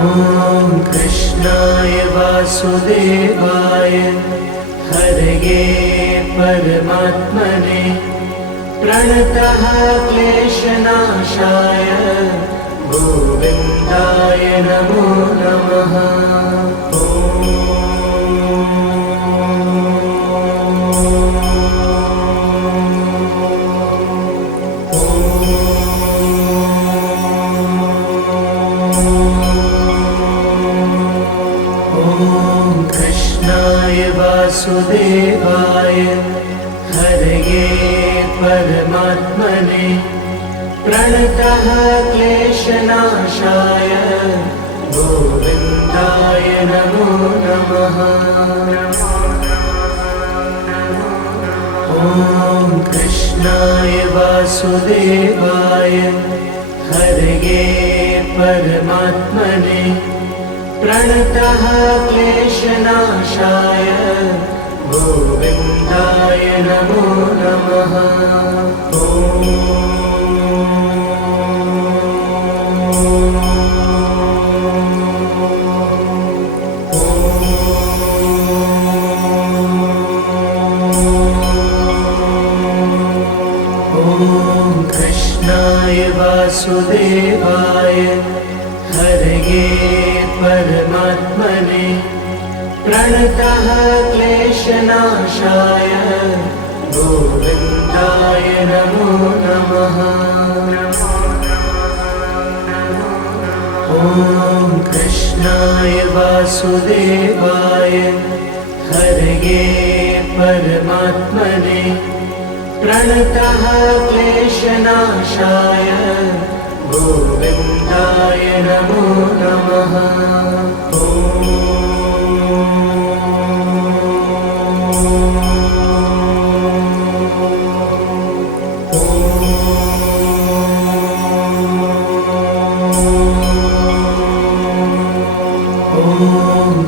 ॐ कृष्णाय वासुदेवाय हरये परमात्मने प्रणतः क्लेशनाशाय गोविन्दाय नमो नमः। वासुदेवाय हरये परमात्मने प्रणतः क्लेशनाशाय गोविन्दाय नमो नमः। ॐ कृष्णाय वासुदेवाय हरये परमात्मने प्रणतः क्लेशनाशाय गोविन्दाय नमो नमः। ॐ कृष्णाय वासुदेवाय हरये परमात्मने प्रणतः क्लेशनाशाय गोविन्दाय नमो नमः। ॐ कृष्णाय वासुदेवाय हरये परमात्मने प्रणतः क्लेशनाशाय गोविन्दाय नमो नमः।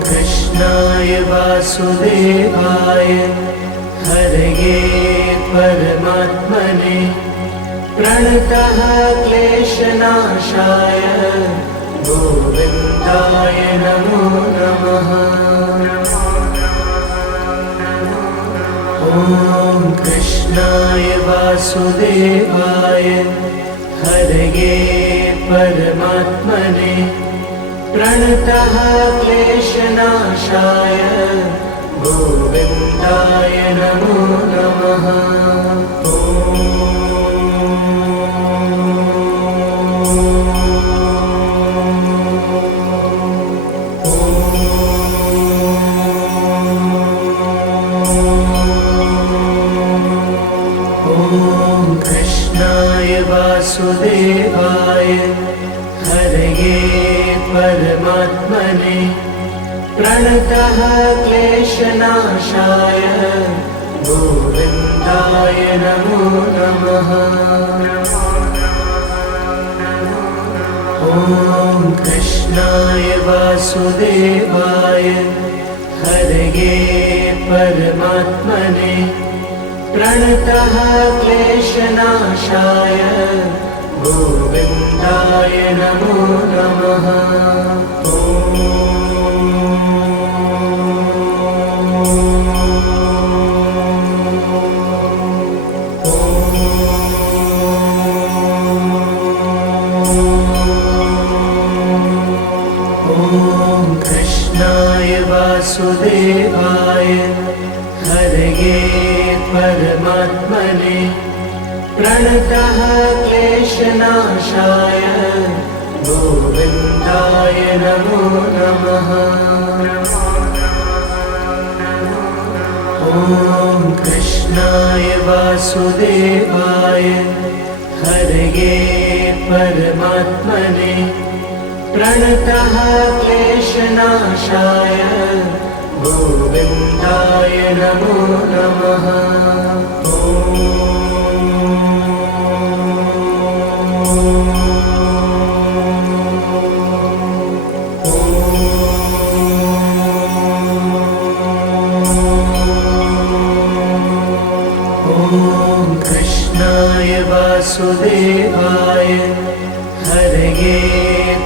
कृष्णाय वासुदेवाय हरये परमात्मने प्रणतः क्लेशनाशाय गोविन्दाय नमो नमः। ॐ कृष्णाय वासुदेवाय हरये परमात्मने प्रणतः क्लेशनाशाय गोविन्दाय नमो नमः। ॐ वासुदेवाय हरये परमात्मने प्रणतः क्लेशनाशाय गोविन्दाय नमो नमः। ॐ कृष्णाय वासुदेवाय हरये परमात्मने प्रणतः क्लेशनाशाय गोविन्दाय नमो नमः। वासुदेवाय हरये परमात्मने प्रणतः क्लेशनाशाय गोविन्दाय नमो नमः। ॐ कृष्णाय वासुदेवाय हरये परमात्मने प्रणतः क्लेशनाशाय गोविन्दाय नमो नमः। ॐ कृष्णाय वासुदेवाय हरये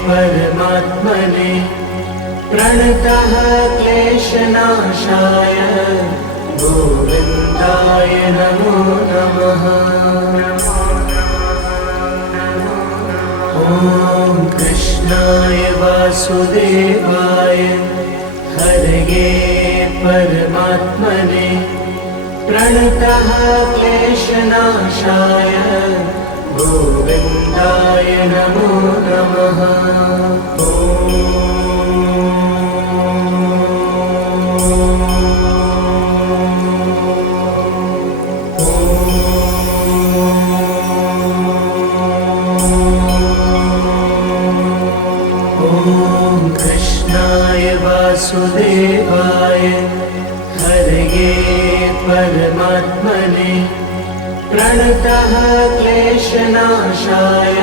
परमात्मने प्रणतः क्लेशनाशाय गोविन्दाय नमो नमः। ॐ कृष्णाय वासुदेवाय हरये परमात्मने प्रणतः क्लेशनाशाय गोविन्दाय नमो नमः। वासुदेवाय हरये परमात्मने प्रणतः क्लेशनाशाय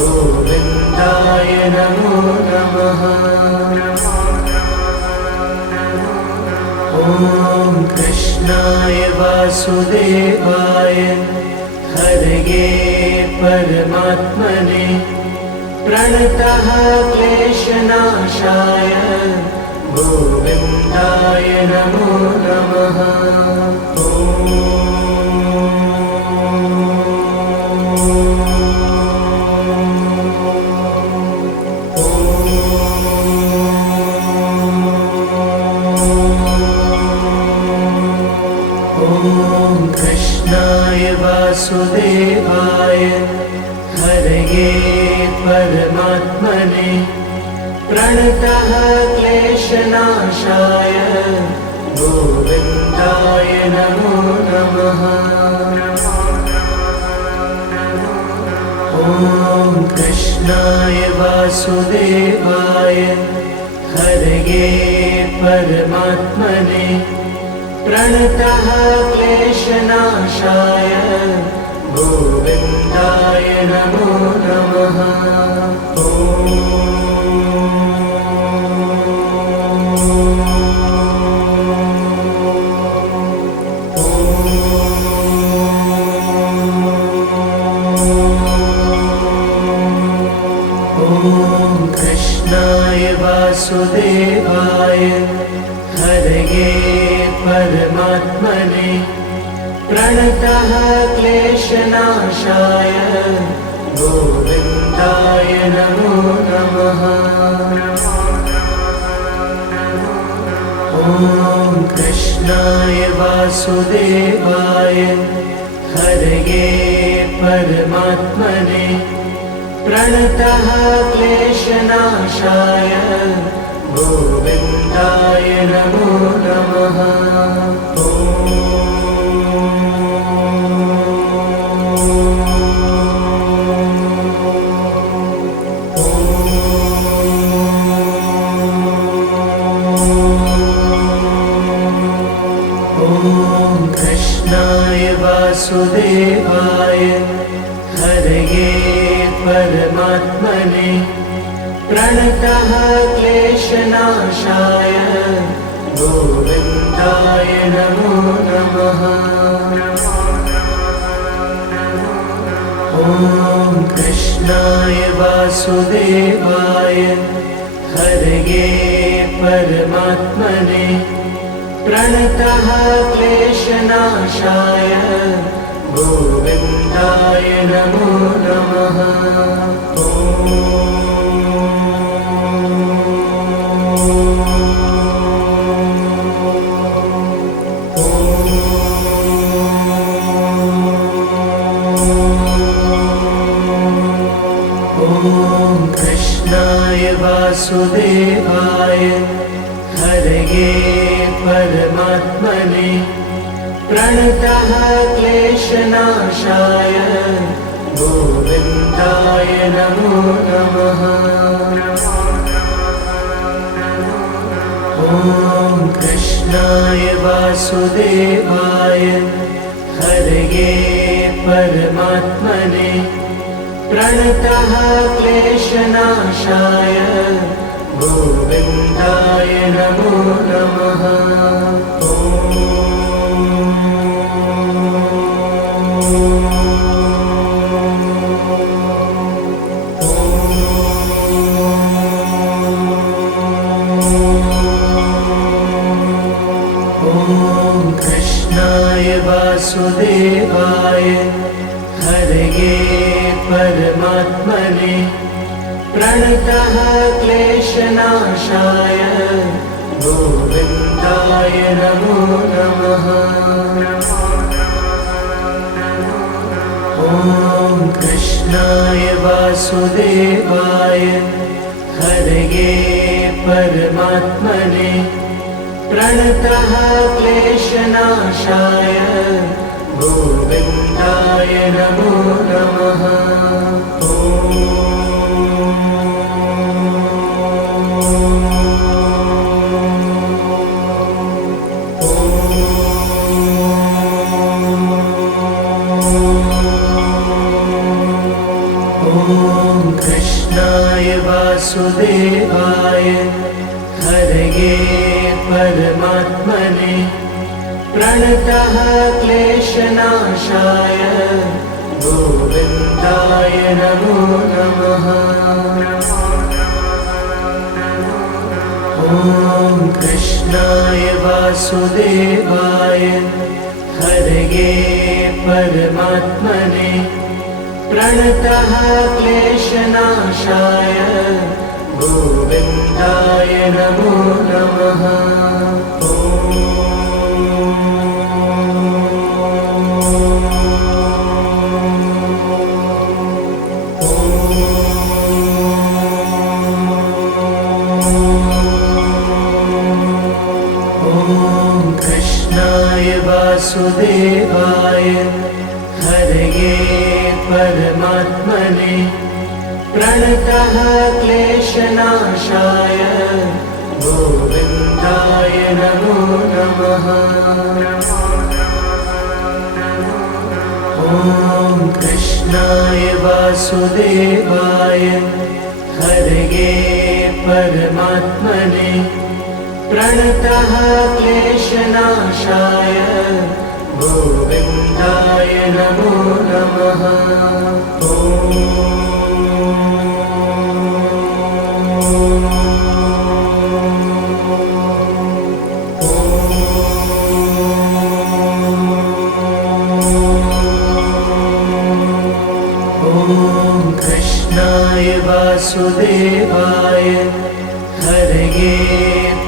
गोविन्दाय नमो नमः। ॐ कृष्णाय वासुदेवाय हरये परमात्मने प्रणतः क्लेशनाशाय गोविन्दाय नमो नमः। ॐ कृष्णाय वासुदेवाय हरये परमात्मने प्रणतः क्लेशनाशाय गोविन्दाय नमो नमः। ॐ कृष्णाय वासुदेवाय हरये परमात्मने प्रणतः क्लेशनाशाय गोविन्दाय नमो नमः। कृष्णाय वासुदेवाय हरये परमात्मने प्रणतः क्लेशनाशाय गोविन्दाय नमो नमः। ॐ कृष्णाय वासुदेवाय हरये परमात्मने प्रणतः क्लेशनाशाय गोविन्दाय नमो नमः। ॐ वासुदेवाय हरये परमात्मने प्रणतः क्लेशनाशाय गोविन्दाय नमो नमः। ॐ कृष्णाय वासुदेवाय हरये परमात्मने प्रणतः क्लेशनाशाय गोविन्दाय नमो नमः। वासुदेवाय हरये परमात्मने प्रणतः क्लेशनाशाय गोविन्दाय नमो नमः। ॐ कृष्णाय वासुदेवाय हरये परमात्मने प्रणतः क्लेशनाशाय गोविन्दाय नमो नमः। ॐ कृष्णाय वासुदेवाय हरये परमात्मने प्रणतः क्लेशनाशाय गोविन्दाय नमो नमः। ॐ कृष्णाय वासुदेवाय हरये परमात्मने प्रणतः क्लेशनाशाय गोविन्दाय नमो नमः। कृष्णाय वासुदेवाय हरये परमात्मने प्रणतः क्लेशनाशाय गोविन्दाय नमो नमः। ॐ कृष्णाय वासुदेवाय हरये परमात्मने प्रणतः क्लेशनाशाय गोविन्दाय नमो नमः। कृष्णाय वासुदेवाय हरये परमात्मने प्रणतः क्लेशनाशाय गोविन्दाय नमो नमः। ॐ कृष्णाय वासुदेवाय हरये परमात्मने प्रणतः क्लेशनाशाय गोविन्दाय नमो नमः। कृष्णाय वासुदेवाय हरये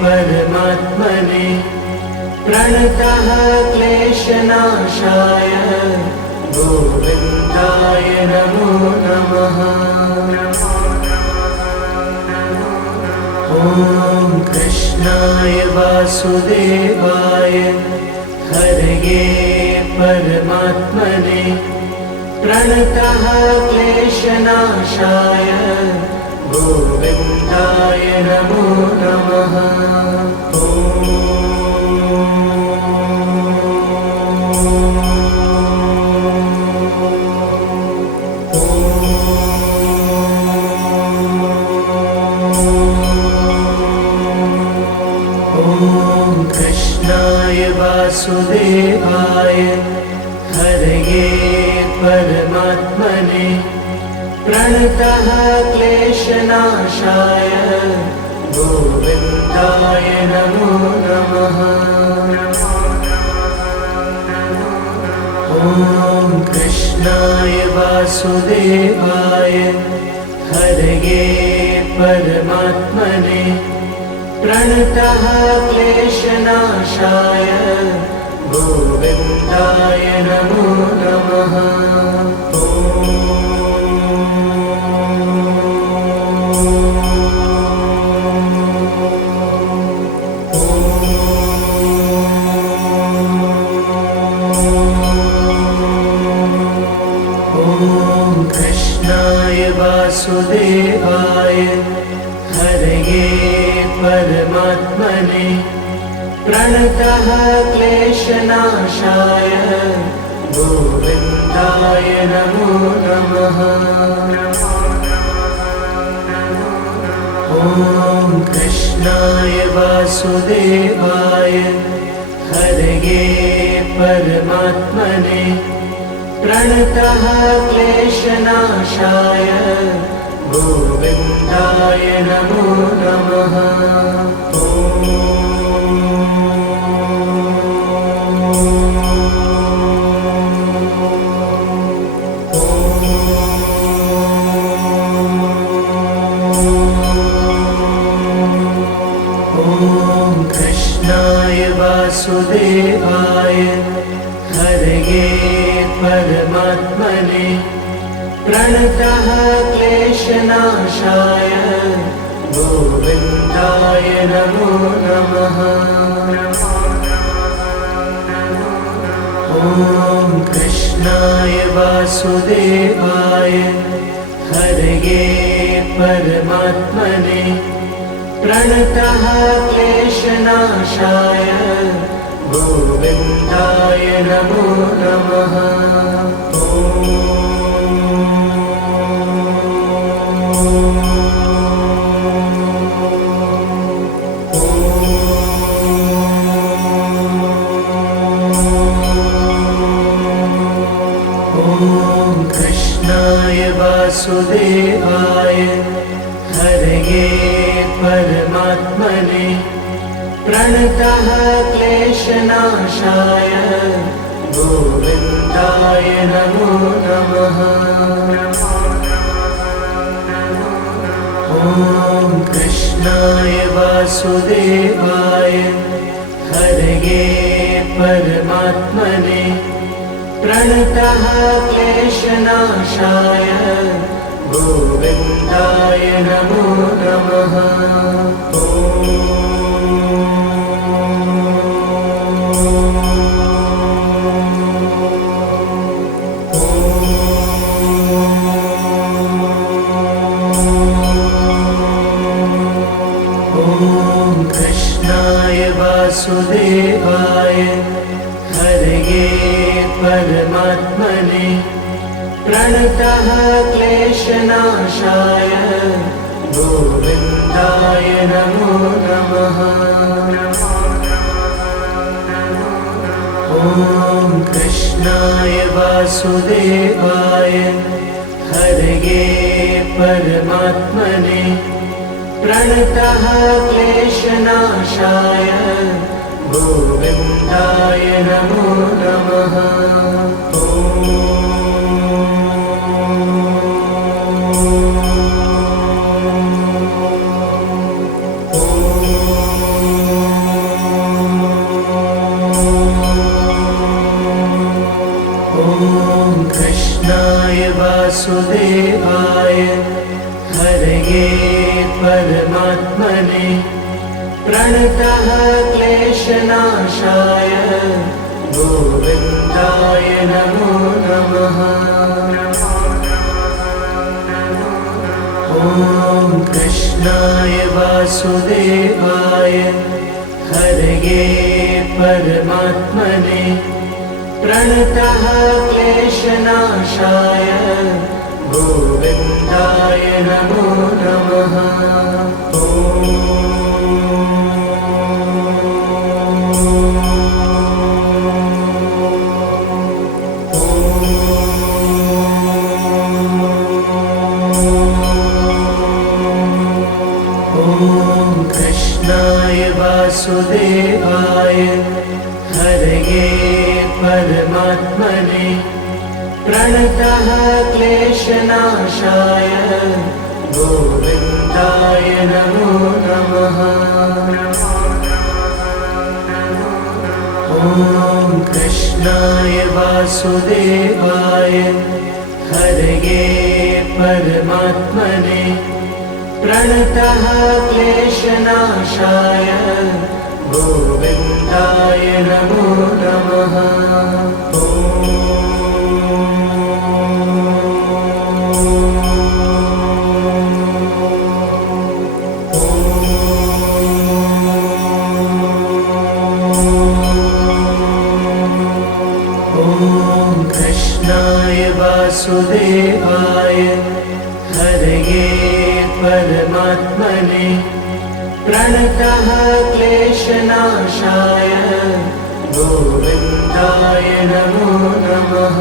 परमात्मने प्रणतः क्लेशनाशाय गोविन्दाय नमो नमः। ॐ कृष्णाय वासुदेवाय हरये परमात्मने प्रणतः क्लेशनाशाय गोविन्दाय नमो नमः। वासुदेवाय हरये परमात्मने प्रणतः क्लेशनाशाय गोविन्दाय नमो नमः। ॐ कृष्णाय वासुदेवाय हरये परमात्मने प्रणतः क्लेशनाशाय गोविन्दाय नमो नमः। ॐ कृष्णाय वासुदेवाय हरये परमात्मने प्रणतः क्लेशनाशाय गोविन्दाय नमो नमः। ॐ कृष्णाय वासुदेवाय हरये परमात्मने प्रणतः क्लेशनाशाय गोविन्दाय नमो नमः। ॐ कृष्णाय वासुदेवाय हरये परमात्मने प्रणतः क्लेशनाशाय गोविन्दाय नमो नमः। ॐ कृष्णाय वासुदेवाय हरये परमात्मने प्रणतः क्लेशनाशाय गोविन्दाय नमो नमः। ॐ कृष्णाय वासुदेवाय हरये परमात्मने प्रणतः क्लेशनाशाय गोविन्दाय नमो नमः। ॐ कृष्णाय वासुदेवाय हरये परमात्मने प्रणतः क्लेशनाशाय गोविन्दाय नमो नमः। ॐ कृष्णाय वासुदेवाय हरये परमात्मने प्रणतः क्लेशनाशाय गोविन्दाय नमो नमः। ॐ कृष्णाय वासुदेवाय हरये परमात्मने प्रणतः क्लेशनाशाय गोविन्दाय नमो नमः। ॐ कृष्णाय वासुदेवाय हरये परमात्मने प्रणतः क्लेशनाशाय गोविन्दाय नमो नमः। ॐ कृष्णाय वासुदेवाय हरये परमात्मने प्रणतः क्लेशनाशाय गोविन्दाय नमो नमः। ॐ वासुदेवाय हरये परमात्मने प्रणतः क्लेशनाशाय गोविन्दाय नमो नमः। ॐ कृष्णाय वासुदेवाय हरये परमात्मने प्रणतः क्लेशनाशाय गोविन्दाय नमो नमः। कृष्णाय वासुदेवाय हरये परमात्मने प्रणतः क्लेशनाशाय गोविन्दाय नमो नमः।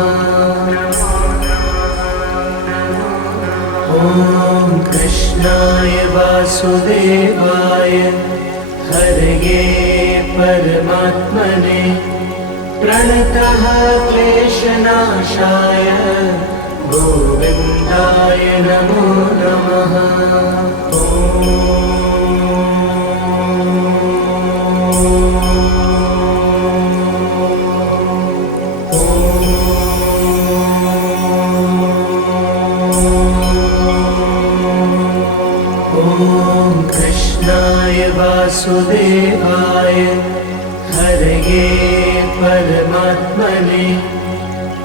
ॐ कृष्णाय वासुदेवाय हरये परमात्मने प्रणतः क्लेशनाशाय गोविन्दाय नमो नमः। ॐ कृष्णाय वासुदेवाय हरये परमात्मने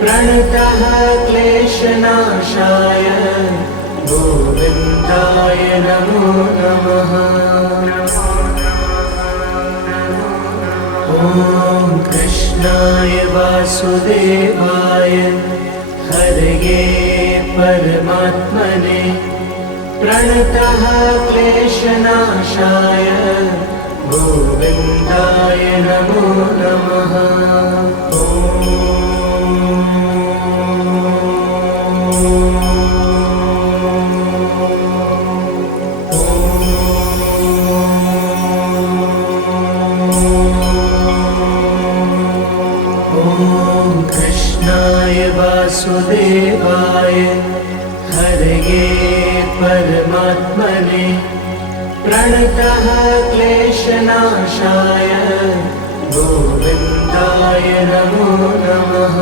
प्रणतः क्लेशनाशाय गोविन्दाय नमो नमः। ॐ कृष्णाय वासुदेवाय हरये परमात्मने प्रणतः क्लेशनाशाय गोविन्दाय नमो नमः। कृष्णाय वासुदेवाय हरये परमात्मने प्रणतः क्लेशनाशाय गोविन्दाय नमो नमः।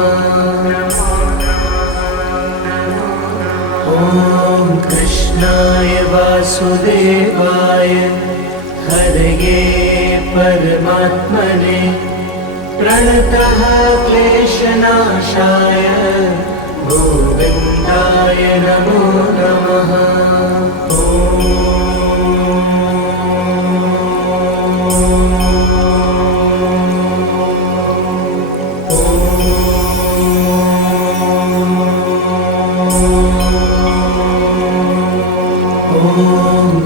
ॐ कृष्णाय वासुदेवाय हरये परमात्मने प्रणतः क्लेशनाशाय गोविन्दाय नमो नमः।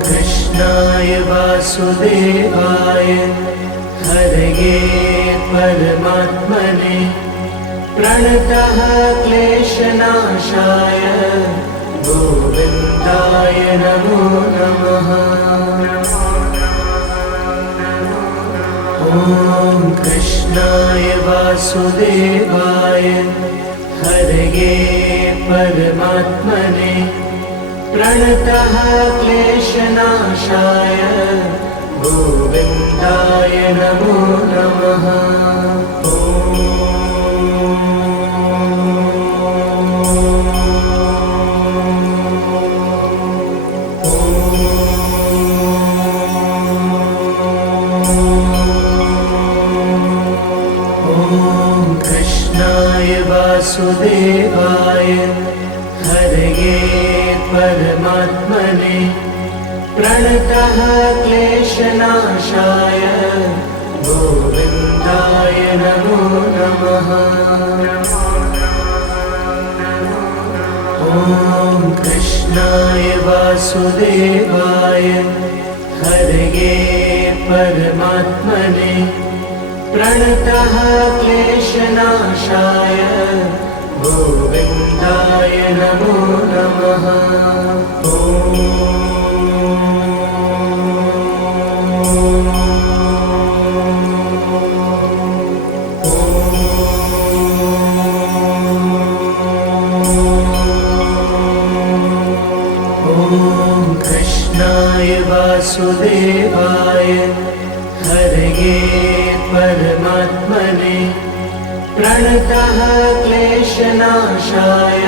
कृष्णाय वासुदेवाय हरये परमात्मने प्रणतः क्लेशनाशाय गोविन्दाय नमो नमः। ॐ कृष्णाय वासुदेवाय हरये परमात्मने प्रणतः क्लेशनाशाय गोविन्दाय नमो नमः। कृष्णाय वासुदेवाय हरये परमात्मने प्रणतः क्लेशनाशाय गोविन्दाय नमो नमः। ॐ कृष्णाय वासुदेवाय हरये परमात्मने प्रणतः क्लेशनाशाय गोविन्दाय नमो नमः। ॐ हरये परमात्मने प्रणतः क्लेशनाशाय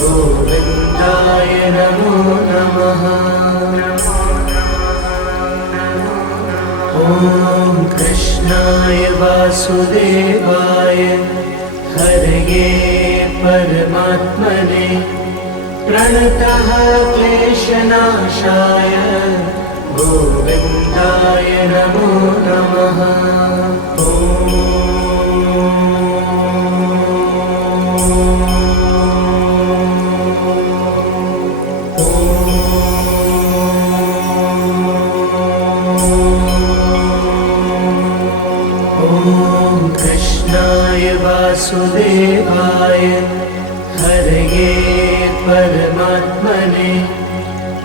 गोविन्दाय नमो नमः। ॐ कृष्णाय वासुदेवाय हरये परमात्मने प्रणतः क्लेशनाशाय गोविन्दाय नमो नमः। वासुदेवाय हरये परमात्मने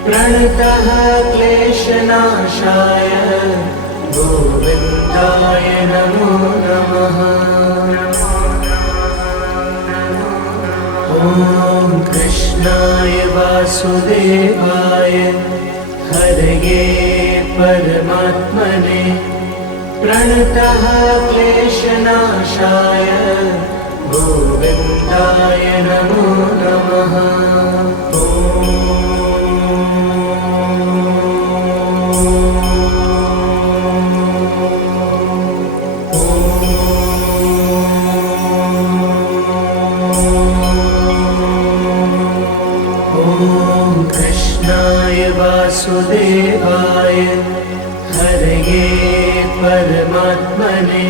प्रणतः क्लेशनाशाय गोविन्दाय नमो नमः। ॐ कृष्णाय वासुदेवाय हरये परमात्मने प्रणतः क्लेशनाशाय गोविन्दाय नमो नमः। ॐ कृष्णाय वासुदेवाय हरये परमात्मने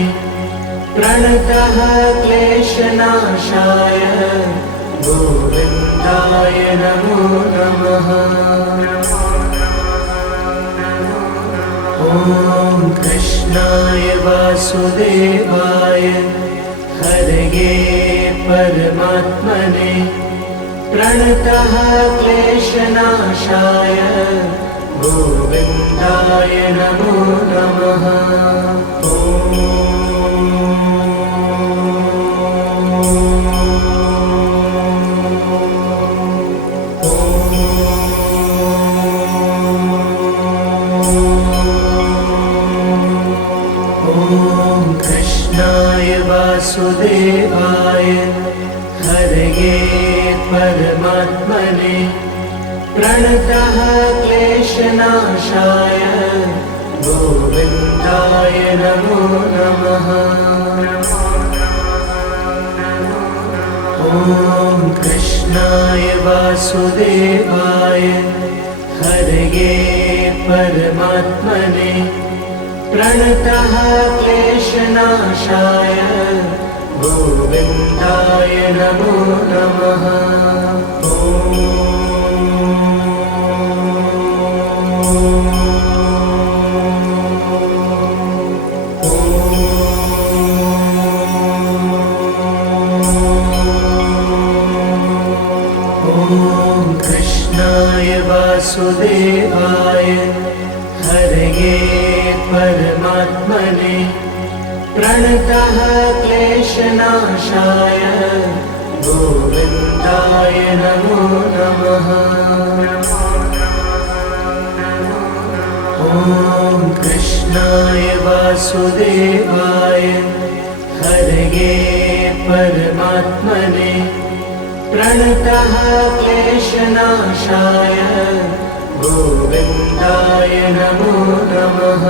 प्रणतः क्लेशनाशाय गोविन्दाय नमो नमः। ॐ कृष्णाय वासुदेवाय हरये परमात्मने प्रणतः क्लेशनाशाय गोविन्दाय नमो नमः। वासुदेवाय हरये परमात्मने प्रणतः क्लेशनाशाय गोविन्दाय नमो नमः। ॐ कृष्णाय वासुदेवाय हरये परमात्मने प्रणतः क्लेशनाशाय गोविन्दाय नमो नमः। ॐ कृष्णाय वासुदेवाय हरये परमात्मने प्रणतः क्लेशनाशाय गोविन्दाय नमो नमः। ॐ कृष्णाय वासुदेवाय हरये परमात्मने प्रणतः क्लेशनाशाय गोविन्दाय नमो नमः।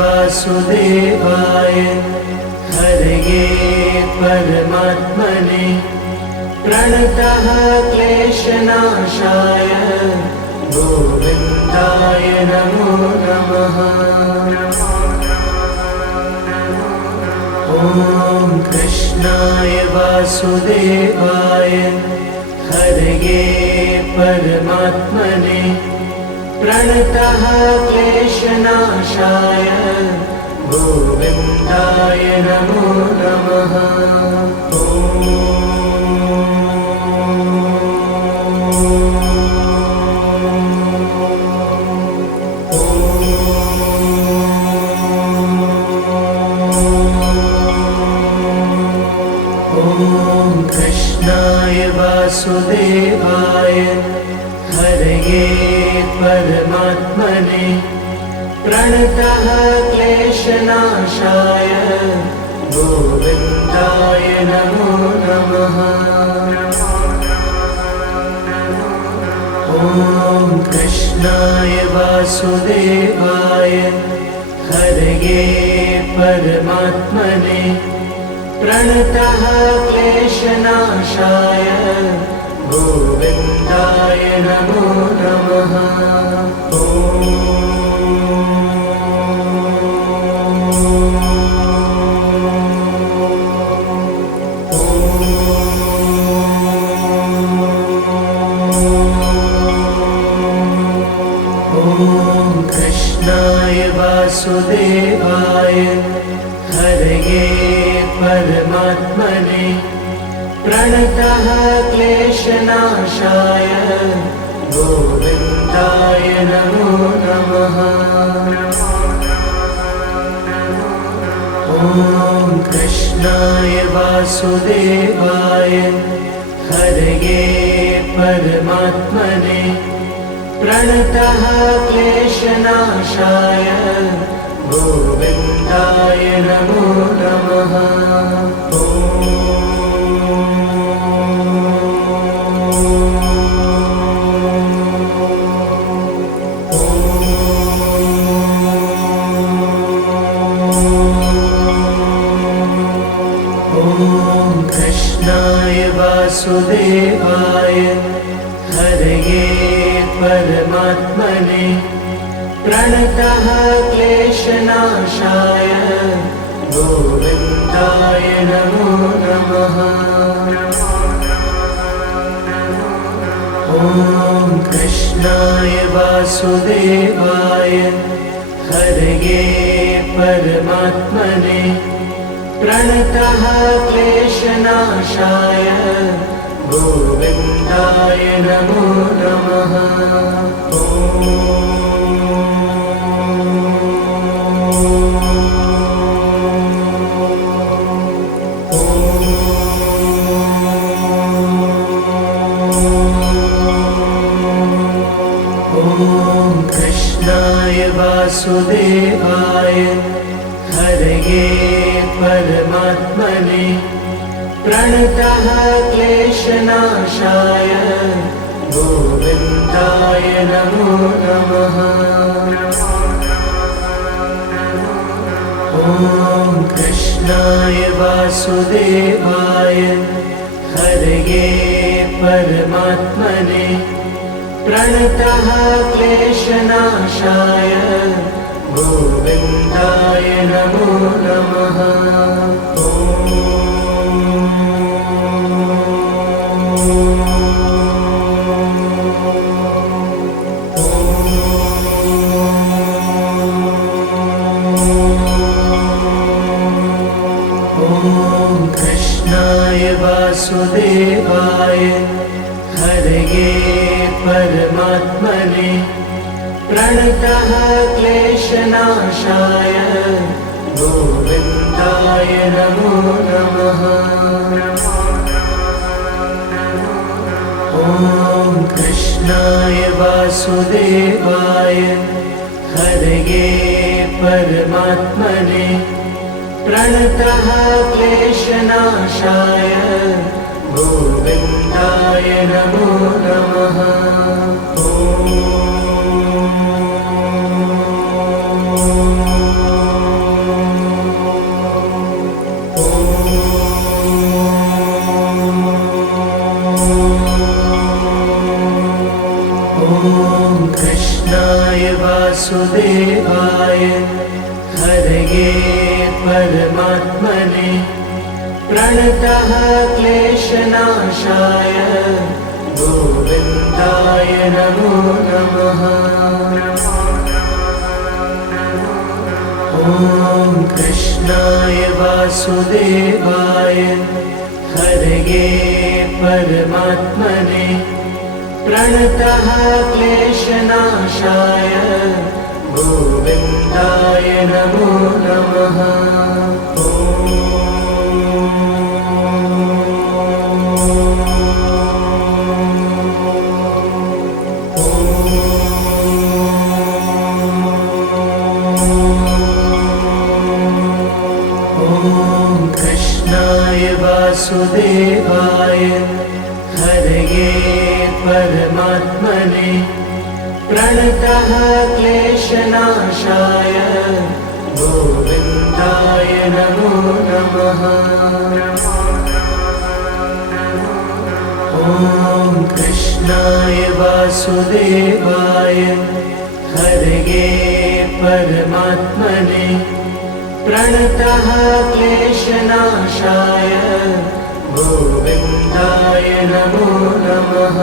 वासुदेवाय हरये परमात्मने प्रणतः क्लेशनाशाय गोविन्दाय नमो नमः। ॐ कृष्णाय वासुदेवाय हरये परमात्मने प्रणतः क्लेशनाशाय गोविन्दाय नमो नमः। ॐ प्रणतः क्लेशनाशाय गोविन्दाय नमो नमः। ॐ कृष्णाय वासुदेवाय हरये परमात्मने प्रणतः क्लेशनाशाय गोविन्दाय नमो नमः। ॐ कृष्णाय वासुदेवाय हरये परमात्मने प्रणतः क्लेशनाशाय गोविन्दाय नमो नमः। ॐ कृष्णाय वासुदेवाय हरये परमात्मने प्रणतः क्लेशनाशाय गोविन्दाय नमो नमः। ॐ कृष्णाय वासुदेवाय हरये परमात्मने प्रणतः क्लेशनाशाय गोविन्दाय नमो नमः। ॐ कृष्णाय वासुदेवाय हरये परमात्मने प्रणतः क्लेशनाशाय गोविन्दाय नमो नमः। ॐ कृष्णाय वासुदेवाय हरये परमात्मने प्रणतः क्लेशनाशाय गोविन्दाय नमो नमः। ॐ कृष्णाय वासुदेवाय हरये परमात्मने प्रणतः क्लेशनाशाय गोविन्दाय नमो नमः। ॐ कृष्णाय वासुदेवाय हरये परमात्मने प्रणतः क्लेशनाशाय गोविन्दाय नमो नमः। ॐ कृष्णाय वासुदेवाय हरये परमात्मने प्रणतः क्लेशनाशाय गोविन्दाय नमो नमः। ॐ कृष्णाय वासुदेवाय हरये परमात्मने प्रणतः क्लेशनाशाय गोविन्दाय नमो नमः। ॐ कृष्णाय वासुदेवाय हरये परमात्मने प्रणतः क्लेशनाशाय गोविन्दाय नमो नमः। ॐ वासुदेवाय हरये परमात्मने प्रणतः क्लेशनाशाय गोविन्दाय नमो नमः। ॐ कृष्णाय वासुदेवाय हरये परमात्मने प्रणतः क्लेशनाशाय गोविन्दाय नमो नमः।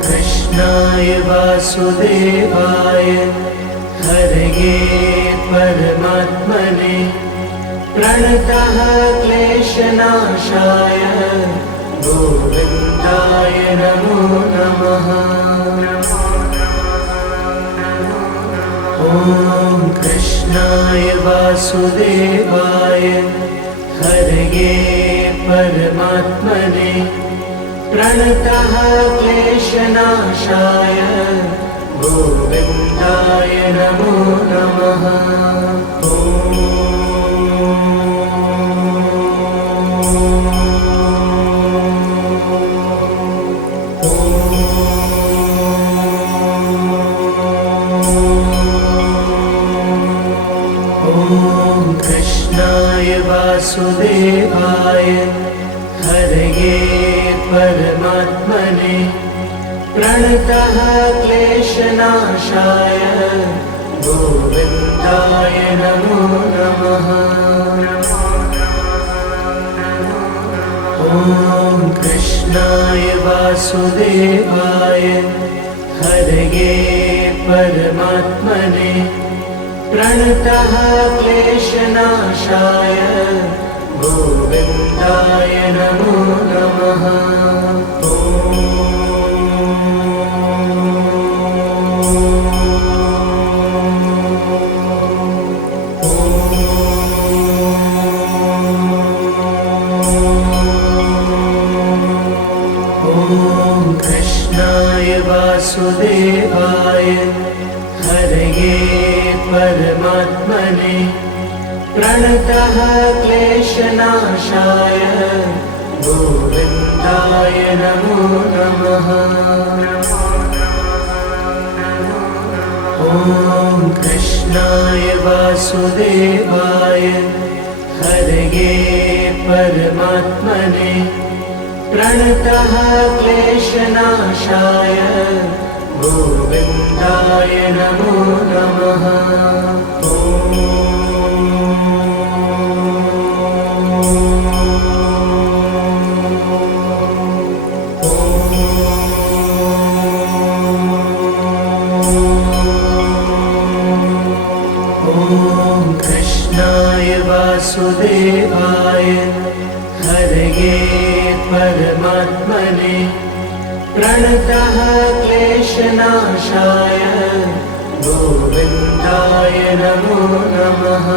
कृष्णाय वासुदेवाय हरये परमात्मने प्रणतः क्लेशनाशाय गोविन्दाय नमो नमः। ॐ कृष्णाय वासुदेवाय हरये परमात्मने प्रणतः क्लेशनाशाय गोविन्दाय नमो नमः। ॐ कृष्णाय वासुदेवाय हरये परमात्मने प्रणतः क्लेशनाशाय गोविन्दाय नमो नमः। ॐ कृष्णाय वासुदेवाय हरये परमात्मने प्रणतः क्लेशनाशाय गोविन्दाय नमो नमः। कृष्णाय वासुदेवाय हरये परमात्मने प्रणतः क्लेशनाशाय गोविन्दाय नमो नमः। ॐ कृष्णाय वासुदेवाय हरये परमात्मने प्रणतः क्लेशनाशाय गोविन्दाय नमो नमः। कृष्णाय वासुदेवाय हरये परमात्मने प्रणतः क्लेशनाशाय गोविन्दाय नमो नमः।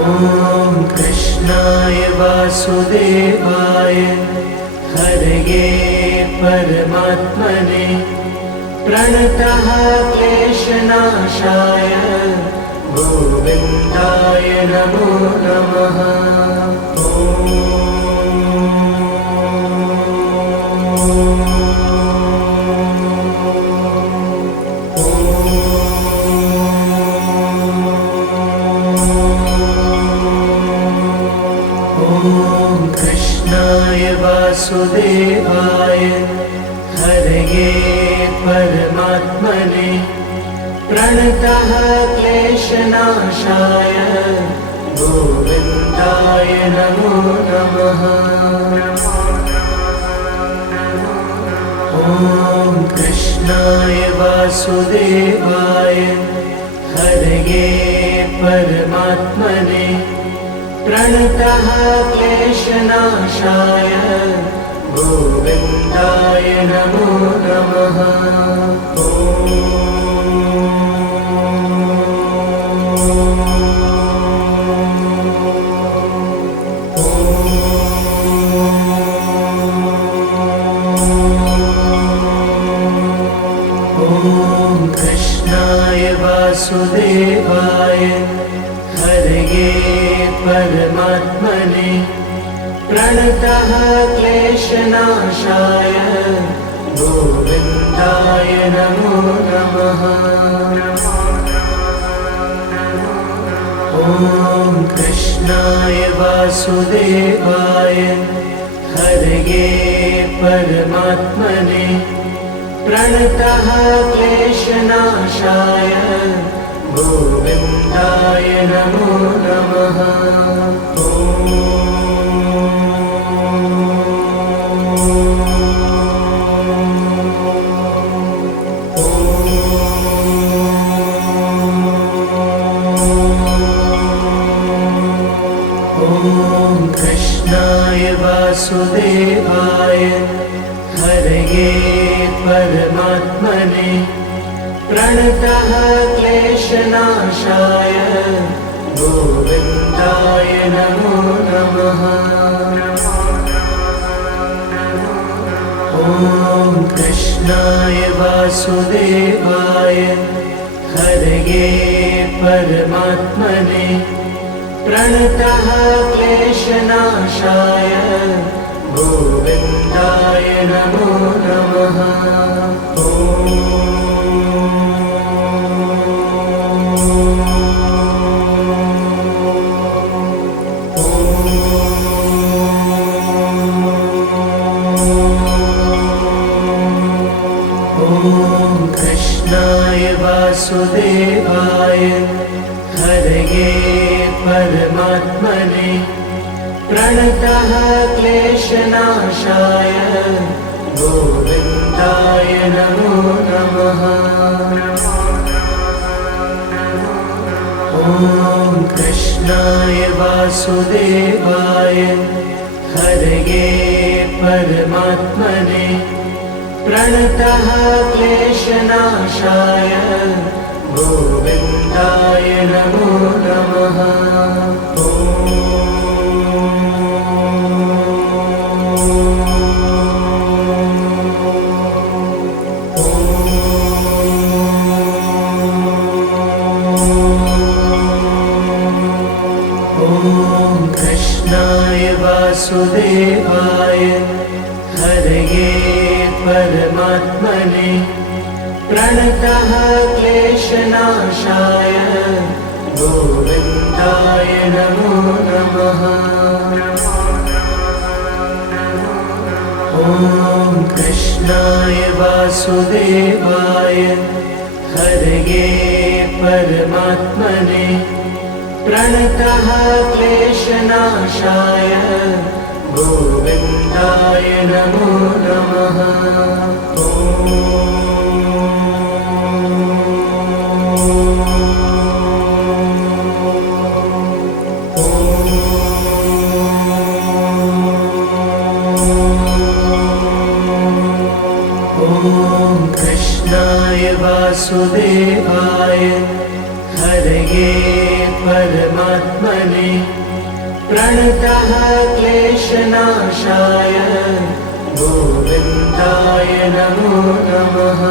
ॐ कृष्णाय वासुदेवाय हरये परमात्मने प्रणतः क्लेशनाशाय गोविन्दाय नमो नमः। कृष्णाय वासुदेवाय हरये परमात्मने प्रणतः क्लेशनाशाय गोविन्दाय नमो नमः। ॐ कृष्णाय वासुदेवाय हरये परमात्मने प्रणतः क्लेशनाशाय गोविन्दाय नमो नमः। वासुदेवाय हरये परमात्मने प्रणतः क्लेशनाशाय गोविन्दाय नमो नमः। ॐ कृष्णाय वासुदेवाय हरये परमात्मने प्रणतः क्लेशनाशाय गोविन्दाय नमो नमः। ॐ कृष्णाय वासुदेवाय हरये परमात्मने प्रणतः क्लेशनाशाय गोविन्दाय नमो नमः। ॐ कृष्णाय वासुदेवाय हरये परमात्मने प्रणतः क्लेशनाशाय गोविन्दाय नमो नमः। ॐ कृष्णाय वासुदेवाय हरये परमात्मने प्रणतः क्लेशनाशाय गोविन्दाय नमो नमः। ॐ कृष्णाय वासुदेवाय हरये परमात्मने प्रणतः क्लेशनाशाय गोविन्दाय नमो नमः। ॐ कृष्णाय वासुदेवाय हरये परमात्मने प्रणतः क्लेशनाशाय गोविन्दाय नमो नमः। ॐ कृष्णाय वासुदेवाय हरये परमात्मने प्रणतः क्लेशनाशाय गोविन्दाय नमो नमः। ॐ कृष्णाय वासुदेवाय हरये परमात्मने प्रणतः क्लेशनाशाय गोविन्दाय नमो नमः।